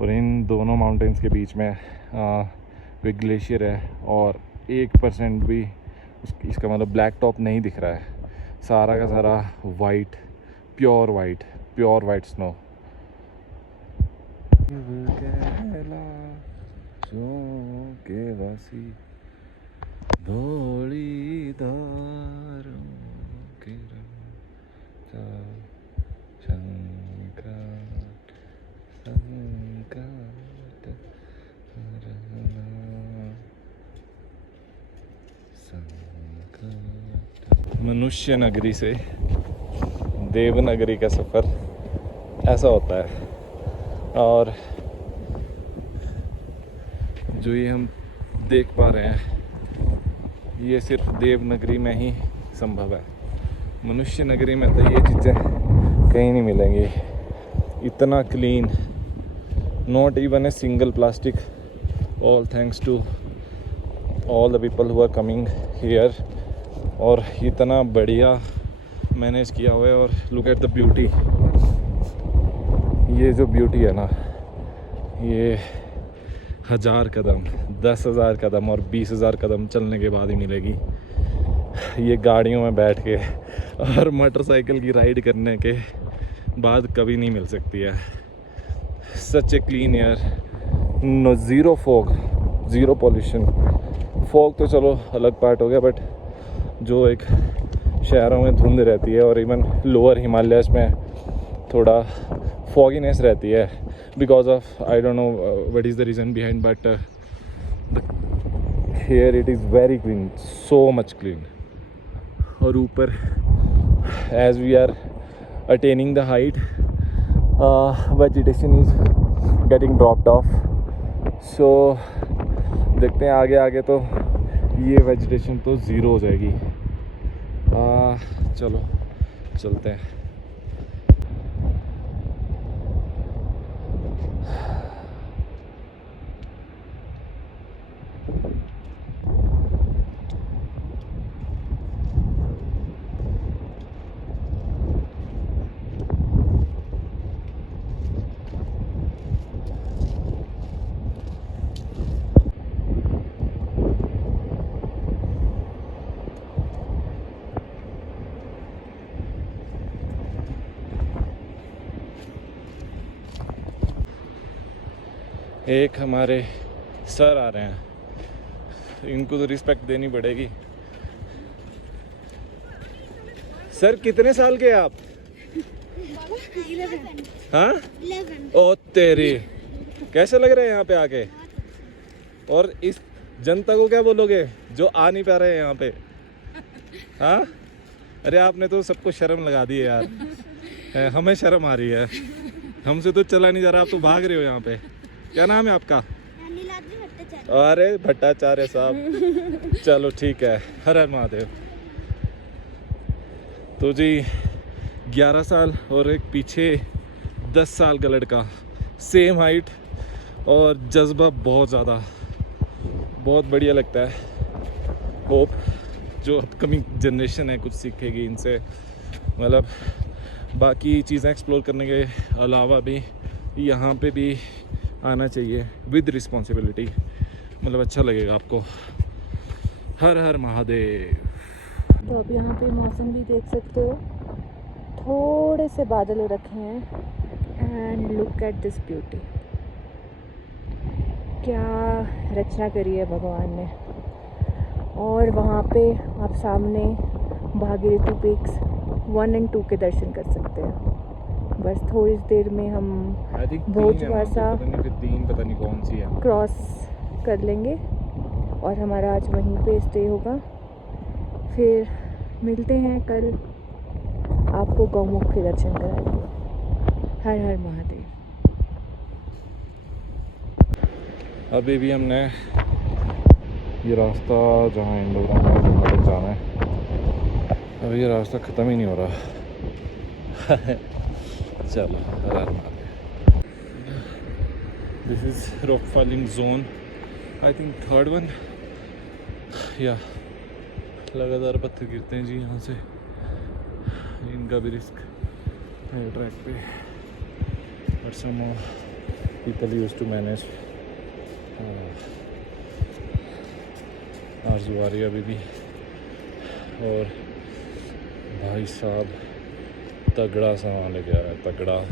और इन दोनों माउंटेन्स के बीच में एक ग्लेशियर है और 1% भी इसका मतलब ब्लैक टॉप नहीं दिख रहा है। सारा का सारा वाइट प्योर वाइट स्नो। के वासी धोड़ी दारों के राजा शंकर संकट हरना संकट। मनुष्य नगरी से देवनगरी का सफ़र ऐसा होता है। और जो ये हम देख पा रहे हैं ये सिर्फ देवनगरी में ही संभव है। मनुष्य नगरी में तो ये चीज़ें कहीं नहीं मिलेंगी। इतना clean, not even a single plastic, all thanks to all the people who are coming here. और इतना बढ़िया मैनेज किया हुआ है। और लुक एट द ब्यूटी, ये जो ब्यूटी है ना, ये 1000 कदम, 10,000 कदम और 20,000 कदम चलने के बाद ही मिलेगी। ये गाड़ियों में बैठ के और मोटरसाइकिल की राइड करने के बाद कभी नहीं मिल सकती है। Such a clean air, no zero fog, zero pollution. Fog तो चलो अलग पार्ट हो गया, बट जो एक शहरों में धुंध रहती है और इवन लोअर हिमालयस में थोड़ा फॉगीनेस रहती है because of I don't know what is the reason behind, but here it is very clean, so much clean. और ऊपर as we are attaining the height, vegetation is getting dropped off, so देखते हैं आगे आगे तो ये vegetation तो zero हो जाएगी। चलो चलते हैं। एक हमारे सर आ रहे हैं, इनको तो रिस्पेक्ट देनी पड़ेगी। सर कितने साल के आप? हाँ? ओ तेरी, कैसे लग रहे हैं यहाँ पे आके? और इस जनता को क्या बोलोगे जो आ नहीं पा रहे हैं यहाँ पे? हाँ? अरे आपने तो सबको शर्म लगा दी है यार। हमें शर्म आ रही है, हमसे तो चला नहीं जा रहा, आप तो भाग रहे हो यहाँ पे। क्या नाम है आपका? अरे भट्टाचार्य साहब, चलो ठीक है, हर हर महादेव। तो जी 11 साल और एक पीछे 10 साल का लड़का, सेम हाइट और जज्बा बहुत ज़्यादा, बहुत बढ़िया लगता है। होप जो अपकमिंग जनरेशन है कुछ सीखेगी इनसे, मतलब बाकी चीज़ें एक्सप्लोर करने के अलावा भी यहाँ पे भी आना चाहिए विद रिस्पॉन्सिबिलिटी, मतलब अच्छा लगेगा आपको। हर हर महादेव। तो अब यहाँ पे मौसम भी देख सकते हो, थोड़े से बादल हो रखे हैं and look at this beauty. क्या रचना करी है भगवान ने। और वहाँ पे आप सामने भागीरथी पीक्स 1 और 2 के दर्शन कर सकते हैं। बस थोड़ी देर में हम भोजवासा पता नहीं कौन सी है क्रॉस कर लेंगे और हमारा आज वहीं पे स्टे होगा। फिर मिलते हैं कल, आपको गौमुख के दर्शन कराएंगे। हर हर महादेव। अभी भी हमने ये रास्ता जहाँ इन लोगों को जाना है, अभी ये रास्ता ख़त्म ही नहीं हो रहा। चलो हर हर Mahadev. This is rock falling zone, I think 3rd one. या लगातार पत्थर गिरते हैं जी यहाँ से, इनका भी रिस्क है ट्रैक पे, but some people used to manage. Arzoo आ रही है अभी भी। और भाई साहब तगड़ा सामान लेके आया है, तगड़ा।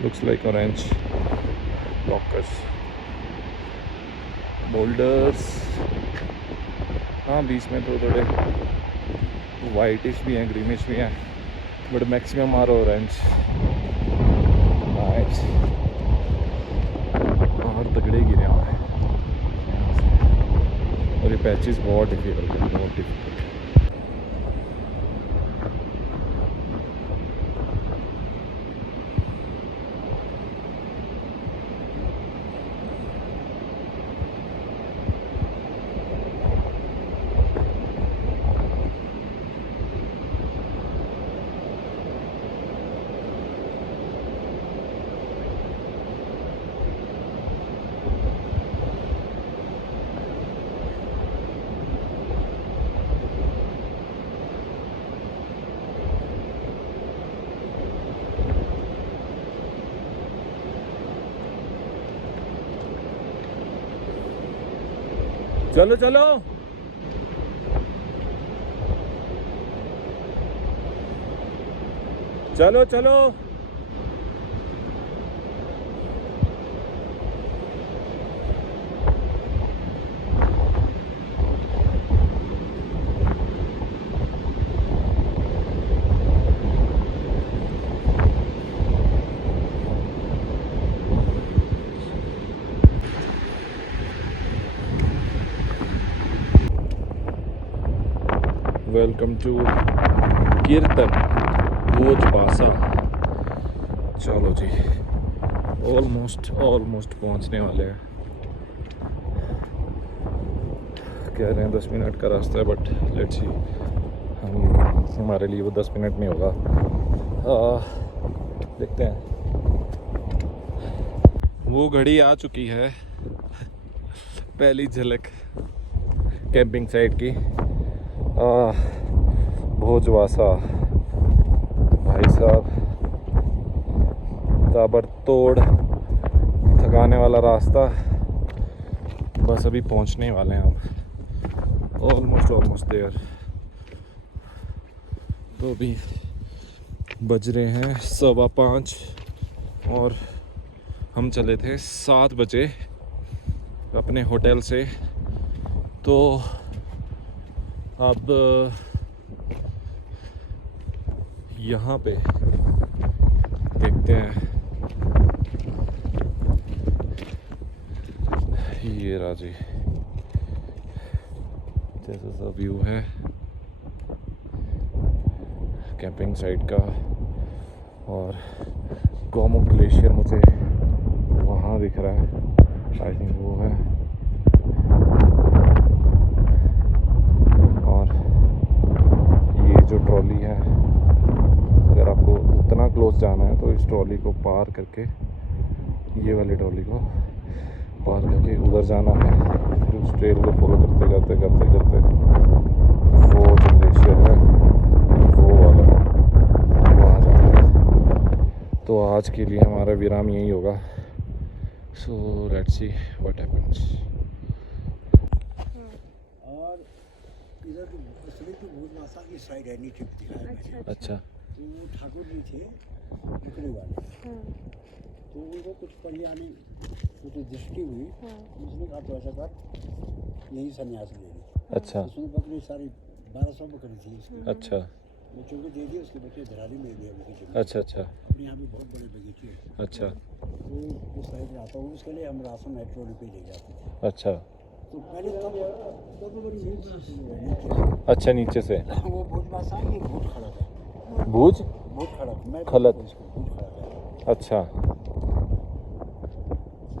Looks like orange blockers, boulders। हाँ बीच में तो थोड़े वाइटिश भी हैं, ग्रीनिश भी हैं, but maximum are orange. Nice, और तगड़े गिरे हुए हैं यहाँ से। और ये पैचेस बहुत डिफिकल्ट है, बहुत डिफिकल्ट। चलो चलो, चलो चलो। वेलकम टू कीर्तन भोज बासा। चलो जी, ऑलमोस्ट पहुंचने वाले हैं। कह रहे हैं 10 मिनट का रास्ता है, बट लेट्स सी, हमारे लिए वो 10 मिनट नहीं होगा। देखते हैं। वो घड़ी आ चुकी है, पहली झलक कैंपिंग साइट की। भोजवासा भाई साहब, ताबड़तोड़ थकाने वाला रास्ता। बस अभी पहुंचने वाले हैं हम, ऑलमोस्ट देयर। तो अभी बज रहे हैं 5:15 और हम चले थे 7 बजे अपने होटल से। तो अब यहाँ पे देखते हैं, ये राजी जैसा सा व्यू है कैंपिंग साइट का। और गोमुख ग्लेशियर मुझे वहाँ दिख रहा है, आई थिंक वो है। जो ट्रॉली है, अगर आपको उतना क्लोज जाना है तो इस ट्रॉली को पार करके, ये वाली ट्रॉली को पार करके उधर जाना है। फिर उस ट्रेल को फॉलो करते करते करते करते वो जो ग्लेशियर है वो वाला वहाँ जाना है। तो आज के लिए हमारा विराम यही होगा। So let's see what happens. इधर तो असली तो भोजवासा की साइड है, नीचे दिखाया मैंने। अच्छा, तो वो ठाकुर जी थे बिक्री वाले, तो उनको कुछ परिया में कुछ दृष्टि हुई। उसने कहा तो ऐसा कर, यही संन्यास ले ली। अच्छा, उसने बकरी सारी 1200 बकरी थी उसकी। अच्छा, बच्चों को दे दिए, उसके बच्चे धराली में दिया उनकी जमीन। अच्छा अच्छा अपने यहाँ भी बहुत बड़े बगीचे हैं। अच्छा, तो उस साइड आता हूँ, उसके लिए हम राशन मेट्रो पे ले जाते थे। अच्छा तो पहले तब बड़ी नीचे अच्छा, नीचे से वो भोजवासा, ये भूत खड़ा था। भूज बहुत खड़क, मैं खलत। इसको बहुत खड़क है। अच्छा,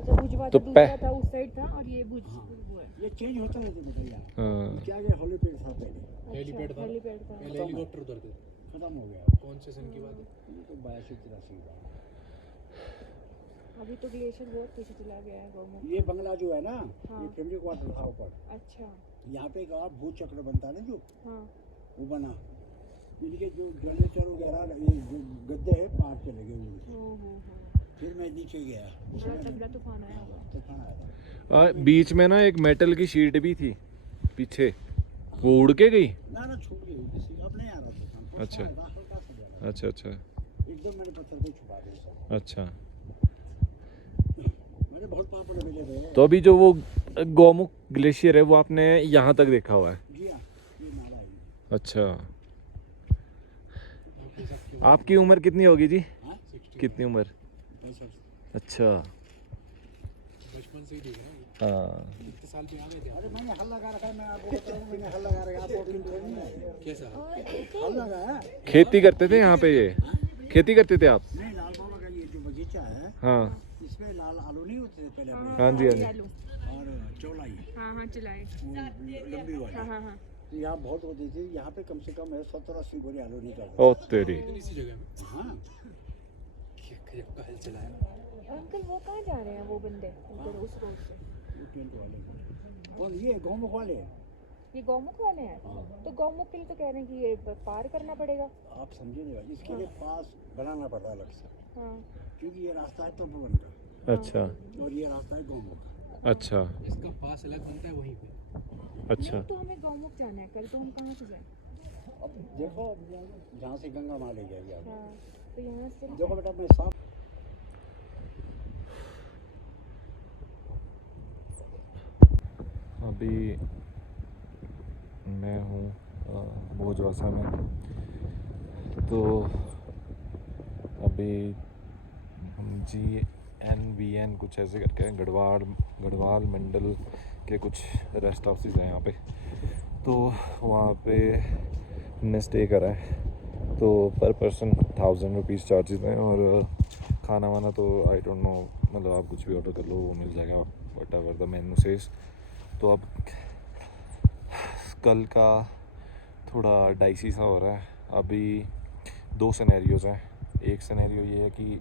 तो तो दूसरा था, उस साइड था, और ये भुज वो है। ये चेंज होता रहता है भैया। हाँ, क्या गया होली पे था पहले। हेलीपैड था हेलीपैड था। पहले हेलीकॉप्टर उतरते थे। खत्म हो गया कौन से सन की बात है? ये तो 82-83 का। अभी तो ग्लेशियर बहुत पीछे चला गया है गौमुख। ये बंगला जो है ना, हाँ। ये फैमिली क्वार्टर था ऊपर। अच्छा। यहाँ पे एक और भूत चक्र बनता है ना जो, हाँ। वो बना। इनके जो जनरेटर वगैरह ये जो गद्दे हैं पार चले गए उड़ के। हो। फिर मैं नीचे गया, बड़ा तगड़ा तूफान आया होगा। तूफान आया था। बीच में ना एक मेटल की शीट भी थी पीछे, वो उड़ के गई। ना छूट गई किसी, अब नहीं आ रहा तूफान। अच्छा। हल्का सा जा रहा अच्छा अच्छा था। एकदम मैंने पत्थर पे छुपा दिया सब। अच्छा। मैंने बहुत पापड़ मिले थे। तो अभी जो वो गौमुख ग्लेशियर है वो आपने यहाँ तक देखा हुआ है? जी हाँ, ये नाला है। अच्छा। आपकी उम्र कितनी होगी जी? हाँ? कितनी उम्र? 65। अच्छा। बचपन से ही देख रहा हूँ। हाँ। कितने साल में आ गए थे? अरे मैंने हल लगा रखा है, मैं आपको बता रहा हूँ, मैंने हल लगा रखा है। आपको किन नहीं है? कैसा? हल लगाया? खेती करते थे यहाँ पे? ये खेती करते थे आप? नहीं, लाल बाबा का ये जो बगीचा है, हाँ इसमें लाल आलू नहीं होते थे पहले अपने, हाँ जी हाँ जी। आलू। और चौलाई, हाँ चलाए। वो लंबी वाली। हाँ। तो यहाँ बहुत होती थी। यहाँ पे कम से कम 70-80 बोरी आलू निकलते ओ तेरी। इसी जगह में थे। हाँ, क्या का हल चलाया? अंकल वो कहाँ जा रहे हैं वो बंदे उधर उस रोड से? वो टेंट वाले। और ये गौमुख वाले, ये गौमुख वाले हैं? तो गौमुख के लिए तो कह रहे हैं कि ये पार करना पड़ेगा। आप समझिएगा, इसके लिए पास बनाना पड़ता है अलग से, हाँ। क्योंकि ये रास्ता है तपोवन का अच्छा और ये रास्ता है गौमुख का। अच्छा इसका पास अलग बनता है वहीं पे। अच्छा। नहीं, तो हमें गौमुख जाना है कल, तो हम कहाँ से जाएं? अब देखो, जहाँ से गंगा माँ ले जाएगी आप। हाँ, तो यहाँ से देखो बेटा, मैं साफ अभी मैं हूँ भोजवासा में। तो अभी हम GNVN कुछ ऐसे करके हैं, गढ़वाल मंडल के कुछ रेस्ट हाउसेस हैं यहाँ पे। तो वहाँ पे हमने स्टे करा है। तो पर पर्सन 1000 रुपीज़ चार्जेस हैं, और खाना वाना तो आई डोंट नो, मतलब आप कुछ भी ऑर्डर कर लो वो मिल जाएगा, what ever the menu says. तो अब कल का थोड़ा डाइसी सा हो रहा है। अभी 2 सिनेरियोज़ हैं। एक सिनेरियो ये है कि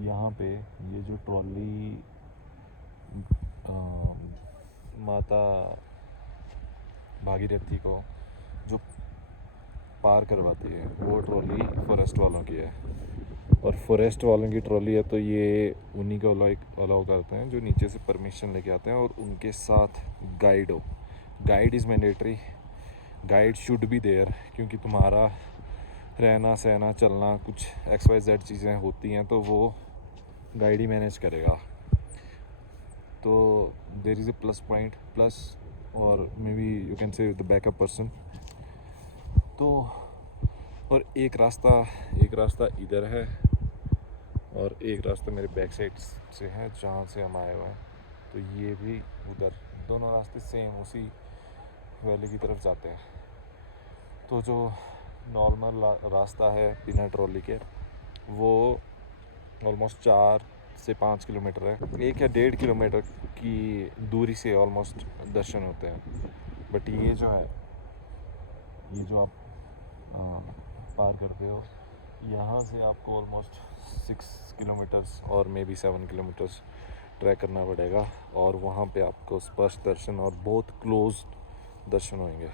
यहाँ पे ये जो ट्रॉली माता भागीरथी को जो पार करवाती है, वो ट्रॉली फॉरेस्ट वालों की है। और फॉरेस्ट वालों की ट्रॉली है तो ये उन्हीं को अलाउ करते हैं जो नीचे से परमिशन लेके आते हैं, और उनके साथ गाइड हो। Guide is mandatory, guide should be there, क्योंकि तुम्हारा रहना सहना चलना कुछ XYZ चीज़ें होती हैं तो वो गाइड ही मैनेज करेगा। तो there is a plus point, plus और maybe you can say the backup person. तो और एक रास्ता इधर है, और एक रास्ता मेरे बैक साइड से है जहाँ से हम आए हुए हैं। तो ये भी उधर, दोनों रास्ते सेम उसी वैली की तरफ जाते हैं। तो जो नॉर्मल रास्ता है बिना ट्रॉली के, वो ऑलमोस्ट 4 से 5 किलोमीटर है। 1 या 1.5 किलोमीटर की दूरी से ऑलमोस्ट दर्शन होते हैं। बट ये जो है, ये जो आप पार करते हो, यहाँ से आपको ऑलमोस्ट 6 किलोमीटर्स और मे बी 7 किलोमीटर्स ट्रैक करना पड़ेगा, और वहाँ पे आपको स्पर्श दर्शन और बहुत क्लोज दर्शन होंगे।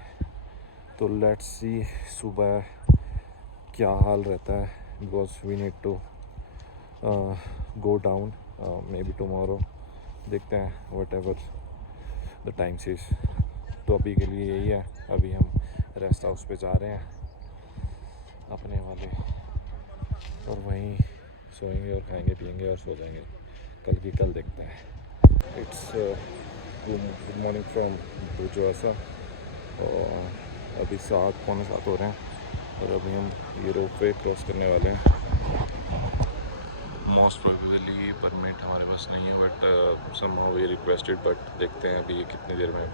तो लेट्स सी सुबह क्या हाल रहता है, because we need to go down maybe tomorrow. देखते हैं whatever the time says. तो अभी के लिए यही है। अभी हम रेस्ट हाउस पे जा रहे हैं अपने वाले, और वहीं सोएंगे और खाएंगे पिएंगे और सो जाएंगे। कल की कल देखते हैं। It's good morning from Bhojwasa, और अभी 7:45 हो रहे हैं, और अभी हम ये रोपवे क्रॉस करने वाले हैं। मोस्ट प्रोबेबली परमिट हमारे पास नहीं है, but somehow we requested, but देखते हैं अभी ये कितनी देर में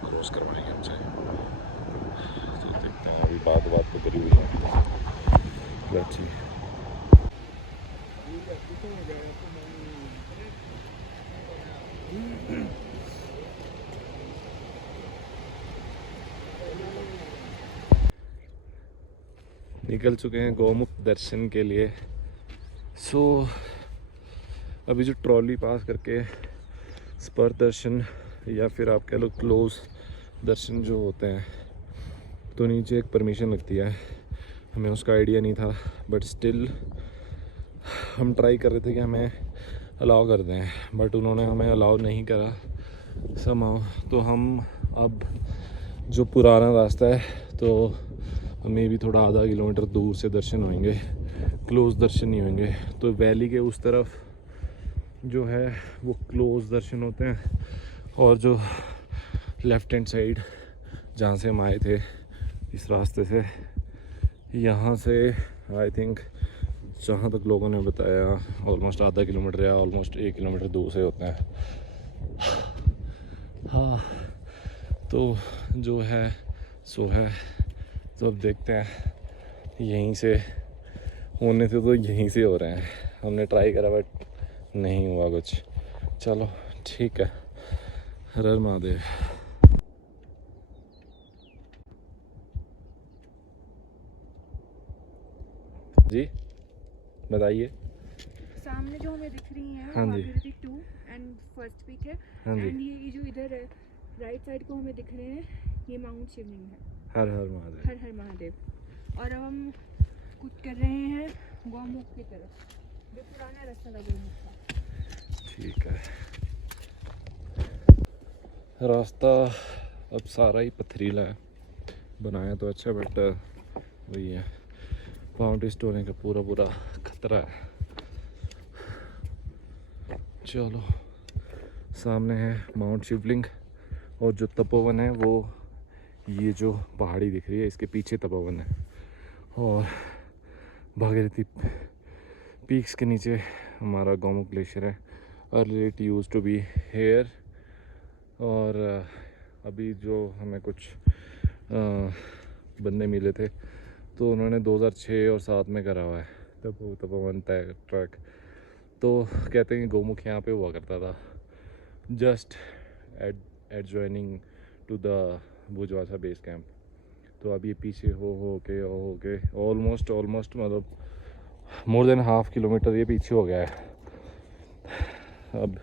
क्रॉस करवाएंगे हमसे। तो देखते हैं, अभी बात तो करी हुई है। Let's see. निकल चुके हैं गौमुख दर्शन के लिए। सो अभी जो ट्रॉली पास करके स्पर दर्शन या फिर आप कह लो क्लोज दर्शन जो होते हैं, तो नीचे एक परमिशन लगती है। हमें उसका आइडिया नहीं था, बट स्टिल हम ट्राई कर रहे थे कि हमें अलाउ कर दें, बट उन्होंने हमें अलाउ नहीं करा समहाउ। तो हम अब जो पुराना रास्ता है, तो हमें भी थोड़ा आधा किलोमीटर दूर से दर्शन होंगे, क्लोज दर्शन नहीं होंगे। तो वैली के उस तरफ जो है वो क्लोज दर्शन होते हैं, और जो लेफ़्ट हैंड साइड जहाँ से हम आए थे इस रास्ते से, यहाँ से आई थिंक जहाँ तक लोगों ने बताया ऑलमोस्ट आधा किलोमीटर या ऑलमोस्ट 1 किलोमीटर दूर से होते हैं। हाँ, तो जो है सो है। तो अब देखते हैं, यहीं से होने से तो यहीं से हो रहे हैं। हमने ट्राई करा बट नहीं हुआ कुछ। चलो ठीक है, हर हर महादेव। जी बताइए। सामने जो हमें दिख रही है हाँ जी। भागीरथी 2 एंड फर्स्ट पीक है। हाँ जी। एंड ये जो इधर राइट साइड को हमें दिख रहे हैं, ये माउंट शिवलिंग है। हर हर महादेव। हर हर महादेव। और अब हम कुछ कर रहे हैं गौमुख की तरफ, जो पुराना रास्ता था गौमुख का। ठीक है, रास्ता अब सारा ही पथरीला है। बनाया तो अच्छा, बट वही है, फाउंटेस्ट होने का पूरा पूरा खतरा है। चलो, सामने है माउंट शिवलिंग, और जो तपोवन है वो ये जो पहाड़ी दिख रही है इसके पीछे तपोवन है। और भागीरथी पीक्स के नीचे हमारा गौमुख ग्लेशियर है। Early it used to be here. और अभी जो हमें कुछ बंदे मिले थे, तो उन्होंने 2006 और 7 में करा हुआ है तपोवन ट्रैक। तो कहते हैं कि गौमुख यहाँ पे हुआ करता था, जस्ट एडजॉइनिंग टू द भुजवासा बेस कैंप। तो अब ये पीछे हो के ऑलमोस्ट मतलब मोर देन ½ किलोमीटर ये पीछे हो गया है। अब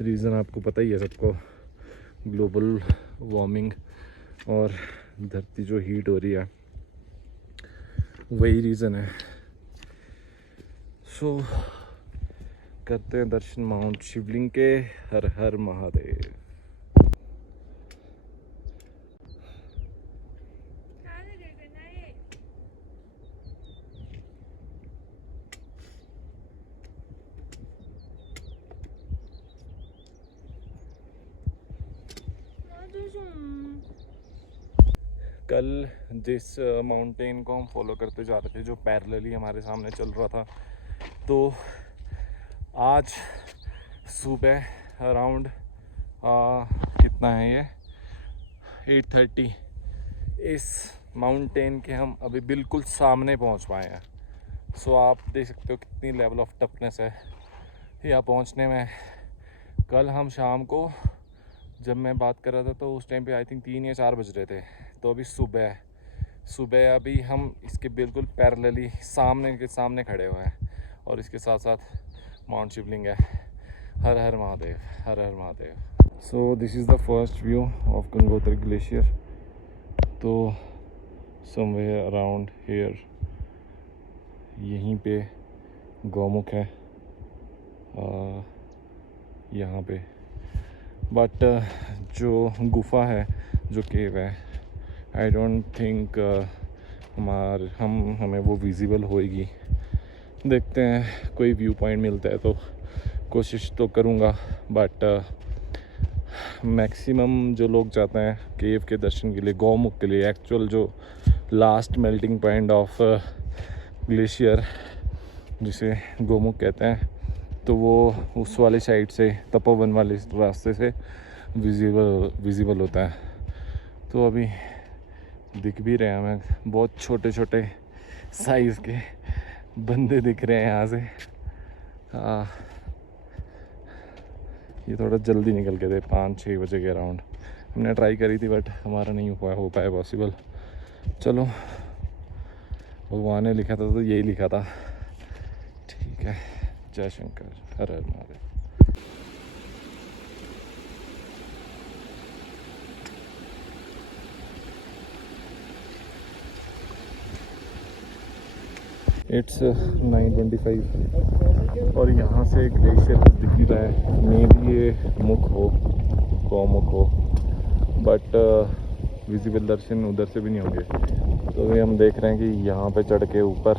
रीज़न आपको पता ही है सबको, ग्लोबल वार्मिंग और धरती जो हीट हो रही है, वही रीज़न है। सो करते हैं दर्शन माउंट शिवलिंग के। हर हर महादेव। कल जिस माउंटेन को हम फॉलो करते जा रहे थे, जो पैरेलली हमारे सामने चल रहा था, तो आज सुबह अराउंड कितना है ये 8:30, इस माउंटेन के हम अभी बिल्कुल सामने पहुंच पाए हैं। सो आप देख सकते हो कितनी लेवल ऑफ टफनेस है यहाँ पहुंचने में। कल हम शाम को जब मैं बात कर रहा था, तो उस टाइम पे आई थिंक 3 या 4 बज रहे थे। तो अभी सुबह अभी हम इसके बिल्कुल पैरेलली सामने के सामने खड़े हुए हैं, और इसके साथ साथ माउंट शिवलिंग है। हर हर महादेव, हर हर Mahadev. So this is the first view of Gangotri glacier. तो समवेयर अराउंड हियर यहीं पे गौमुख है यहाँ पे। बट जो गुफा है, जो केव है, आई डोंट थिंक हमें वो विजिबल होएगी। देखते हैं, कोई व्यू पॉइंट मिलता है तो कोशिश तो करूँगा। बट मैक्सिमम जो लोग जाते हैं केव के दर्शन के लिए, गौमुख के लिए, एक्चुअल जो last melting point of glacier जिसे गौमुख कहते हैं, तो वो उस वाले साइड से, तपोवन वाले रास्ते से विजिबल होता है। तो अभी दिख भी रहे हैं हमें बहुत छोटे छोटे साइज़ के बंदे दिख रहे हैं यहाँ से। ये थोड़ा जल्दी निकल के थे, 5-6 बजे के अराउंड हमने ट्राई करी थी, बट हमारा नहीं हो पाया पॉसिबल। चलो भगवान ने लिखा था तो यही लिखा था। ठीक है, जय शंकर, हर हर महादेव। इट्स 9:25 और यहाँ से ग्लेशियर दिख रहा है। मे बी ये मुख हो, गौमुख हो, बट विजिबल दर्शन उधर से भी नहीं होंगे। तो अभी हम देख रहे हैं कि यहाँ पे चढ़ के ऊपर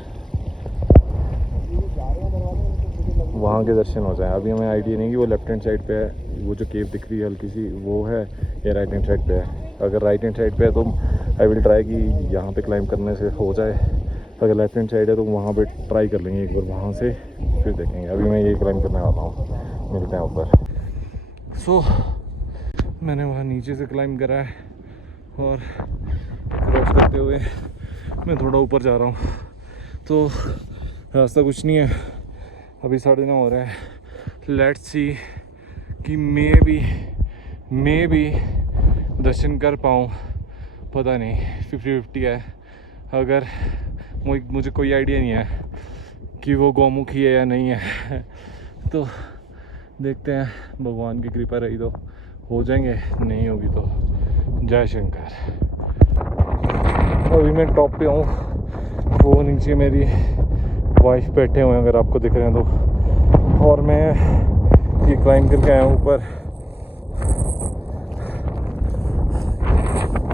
वहाँ के दर्शन हो जाए। अभी हमें आइडिया नहीं कि वो लेफ्ट हैंड साइड पे है, वो जो केव दिख रही है हल्की सी वो है, या राइट हैंड साइड पे है। अगर राइट हैंड साइड पे है तो आई विल ट्राई कि यहाँ पे क्लाइंब करने से हो जाए। अगर लेफ्ट हैंड साइड है तो वहाँ पे ट्राई कर लेंगे एक बार, वहाँ से फिर देखेंगे। अभी मैं ये क्लाइंब करने वाला हूँ, मिलते हैं ऊपर। सो मैंने वहाँ नीचे से क्लाइंब करा है और क्रॉस करते हुए मैं थोड़ा ऊपर जा रहा हूँ। तो रास्ता कुछ नहीं है, अभी 9:30 हो रहा है। लेट्स सी कि मे भी दर्शन कर पाऊँ, पता नहीं। 50-50 है। अगर मुझे कोई आइडिया नहीं है कि वो गौमुखी है या नहीं है तो देखते हैं, भगवान की कृपा रही तो हो जाएंगे, नहीं होगी तो जय शंकर। अभी मैं टॉप पे हूँ, वो नीचे मेरी वाइफ बैठे हुए हैं अगर आपको दिख रहे हैं तो, और मैं ये क्लाइंब करके आया हूँ ऊपर।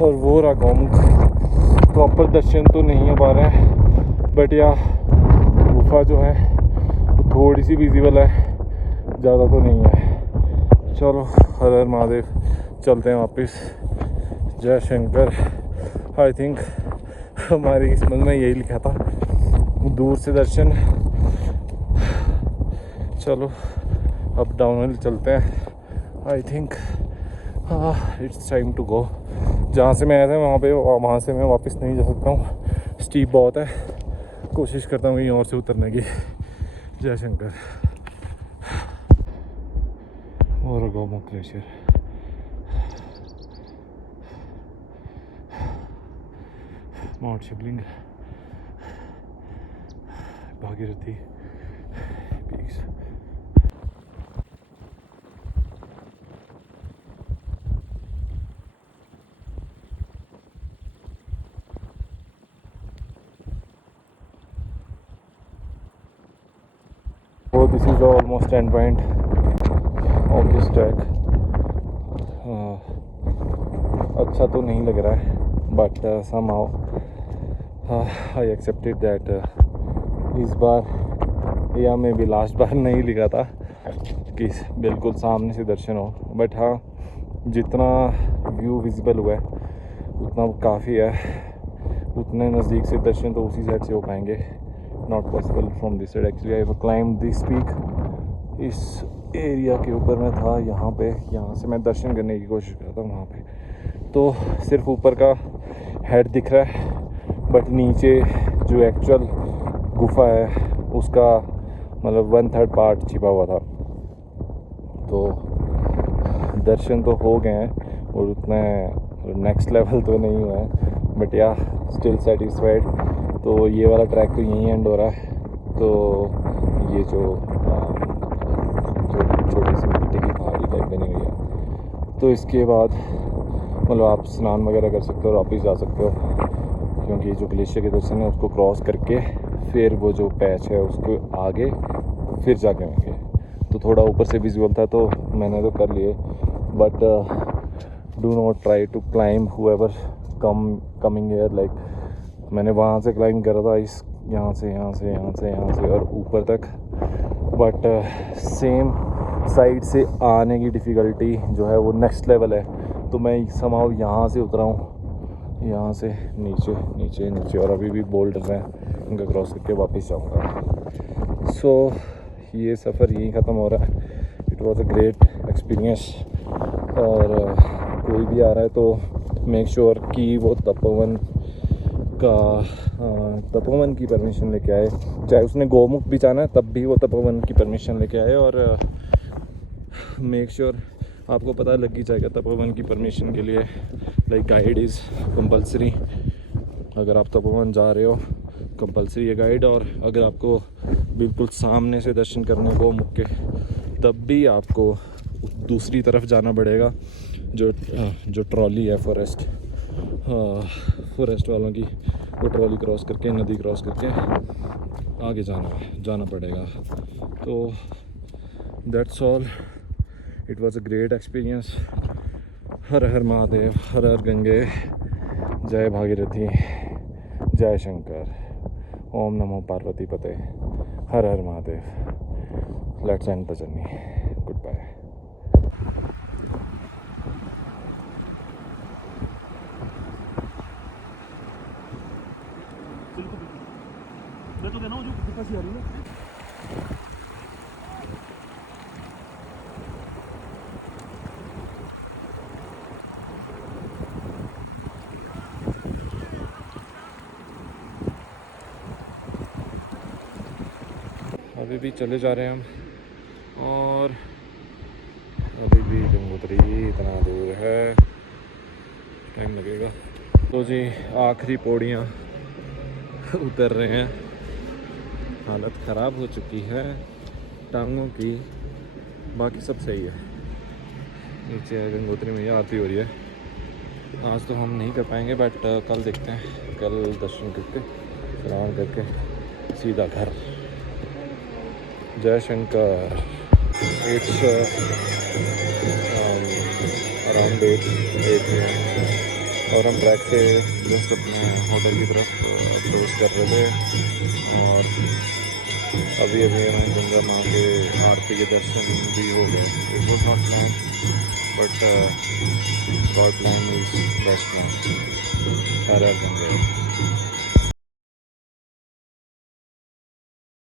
और वो रहा गौमुख। प्रॉपर दर्शन तो नहीं हो पा रहे हैं, बट या गुफा जो है वो थोड़ी सी विजिबल है, ज़्यादा तो नहीं है। चलो, हर हर महादेव, चलते हैं वापस। जय शंकर। आई थिंक हमारी किस्मत में यही लिखा था, दूर से दर्शन। चलो अब डाउन चलते हैं। I think it's time to go. जहाँ से मैं आया था वहाँ से मैं वापस नहीं जा सकता हूँ, स्टीप बहुत है। कोशिश करता हूँ कहीं और से उतरने की। जय शंकर। और Gaumukh glacier, mount Shivling, Bhagirathi peaks. So this is almost end point of this trek. अच्छा तो नहीं लग रहा है, but somehow I accepted that इस बार या मैं भी लास्ट बार नहीं लिखा था कि बिल्कुल सामने से दर्शन हो, बट हाँ जितना व्यू विजिबल हुआ है उतना काफ़ी है। उतने नज़दीक से दर्शन तो उसी साइड से हो पाएंगे। Not possible from this side. Actually I have climb this peak. इस एरिया के ऊपर मैं था, यहाँ से मैं दर्शन करने की कोशिश करता हूँ वहाँ पे। तो सिर्फ ऊपर का हेड दिख रहा है, बट नीचे जो एक्चुअल गुफा है उसका मतलब 1/3 पार्ट छिपा हुआ था। तो दर्शन तो हो गए हैं और उतने नेक्स्ट लेवल तो नहीं हुआ है, बट या स्टिल सेटिस्फाइड। तो ये वाला ट्रैक तो यहीं एंड हो रहा है। तो ये जो छोटी सी मिट्टी की पहाड़ी टाइप बनी हुई है, तो इसके बाद मतलब आप स्नान वगैरह कर सकते हो और वापस जा सकते हो, क्योंकि जो ग्लेशियर के दर्शन है उसको क्रॉस करके फिर वो जो पैच है उसको आगे फिर जाके होंगे। तो थोड़ा ऊपर से विजुअल था तो मैंने तो कर लिए, but do not try to climb however coming here. Like मैंने वहाँ से क्लाइंब करा था यहाँ से और ऊपर तक, बट सेम साइड से आने की डिफ़िकल्टी जो है वो नेक्स्ट लेवल है। तो मैं समाव यहाँ से उतरा हूँ, यहाँ से नीचे और अभी भी बोल्डर हैं, उनका क्रॉस करके वापस जाऊँगा। सो ये सफ़र यहीं ख़त्म हो रहा है। It was a great experience. और कोई भी आ रहा है तो मेक श्योर कि वो तपोवन की परमिशन लेके आए। चाहे उसने गौमुख भी जाना है तब भी वो तपोवन की परमिशन लेके आए। और मेक श्योर आपको पता लग ही जाएगा तपोवन की परमिशन के लिए, लाइक गाइड इज़ कंपलसरी। अगर आप तपोवन जा रहे हो कंपलसरी है गाइड। और अगर आपको बिल्कुल सामने से दर्शन करने को मुख के, तब भी आपको दूसरी तरफ जाना पड़ेगा, जो ट्रॉली है फॉरेस्ट वालों की, वो ट्रॉली क्रॉस करके, नदी क्रॉस करके आगे जाना पड़ेगा। तो that's all, it was a great experience. हर हर महादेव, हर हर गंगे, जय भागीरथी, जय शंकर, ओम नमो पार्वती पते, हर हर Mahadev. Let's end the journey, goodbye. अभी भी चले जा रहे हैं हम, और अभी भी गंगोत्री इतना दूर है, टाइम लगेगा। तो जी आखिरी पौड़ियाँ उतर रहे हैं, हालत ख़राब हो चुकी है टांगों की, बाकी सब सही है। नीचे गंगोत्री में आरती हो रही है। आज तो हम नहीं कर पाएंगे, बट कल देखते हैं, कल दर्शन करके स्नान करके सीधा घर। जय शंकर। इट्स अराउंड 8 PM, और हम ट्रैक से जस्ट अपने होटल की तरफ अप्रोच कर रहे थे, और अभी हमें गंगा माँ के आरती के दर्शन भी हो गए। It was not plan, but God plan is best plan. Her her Ganga.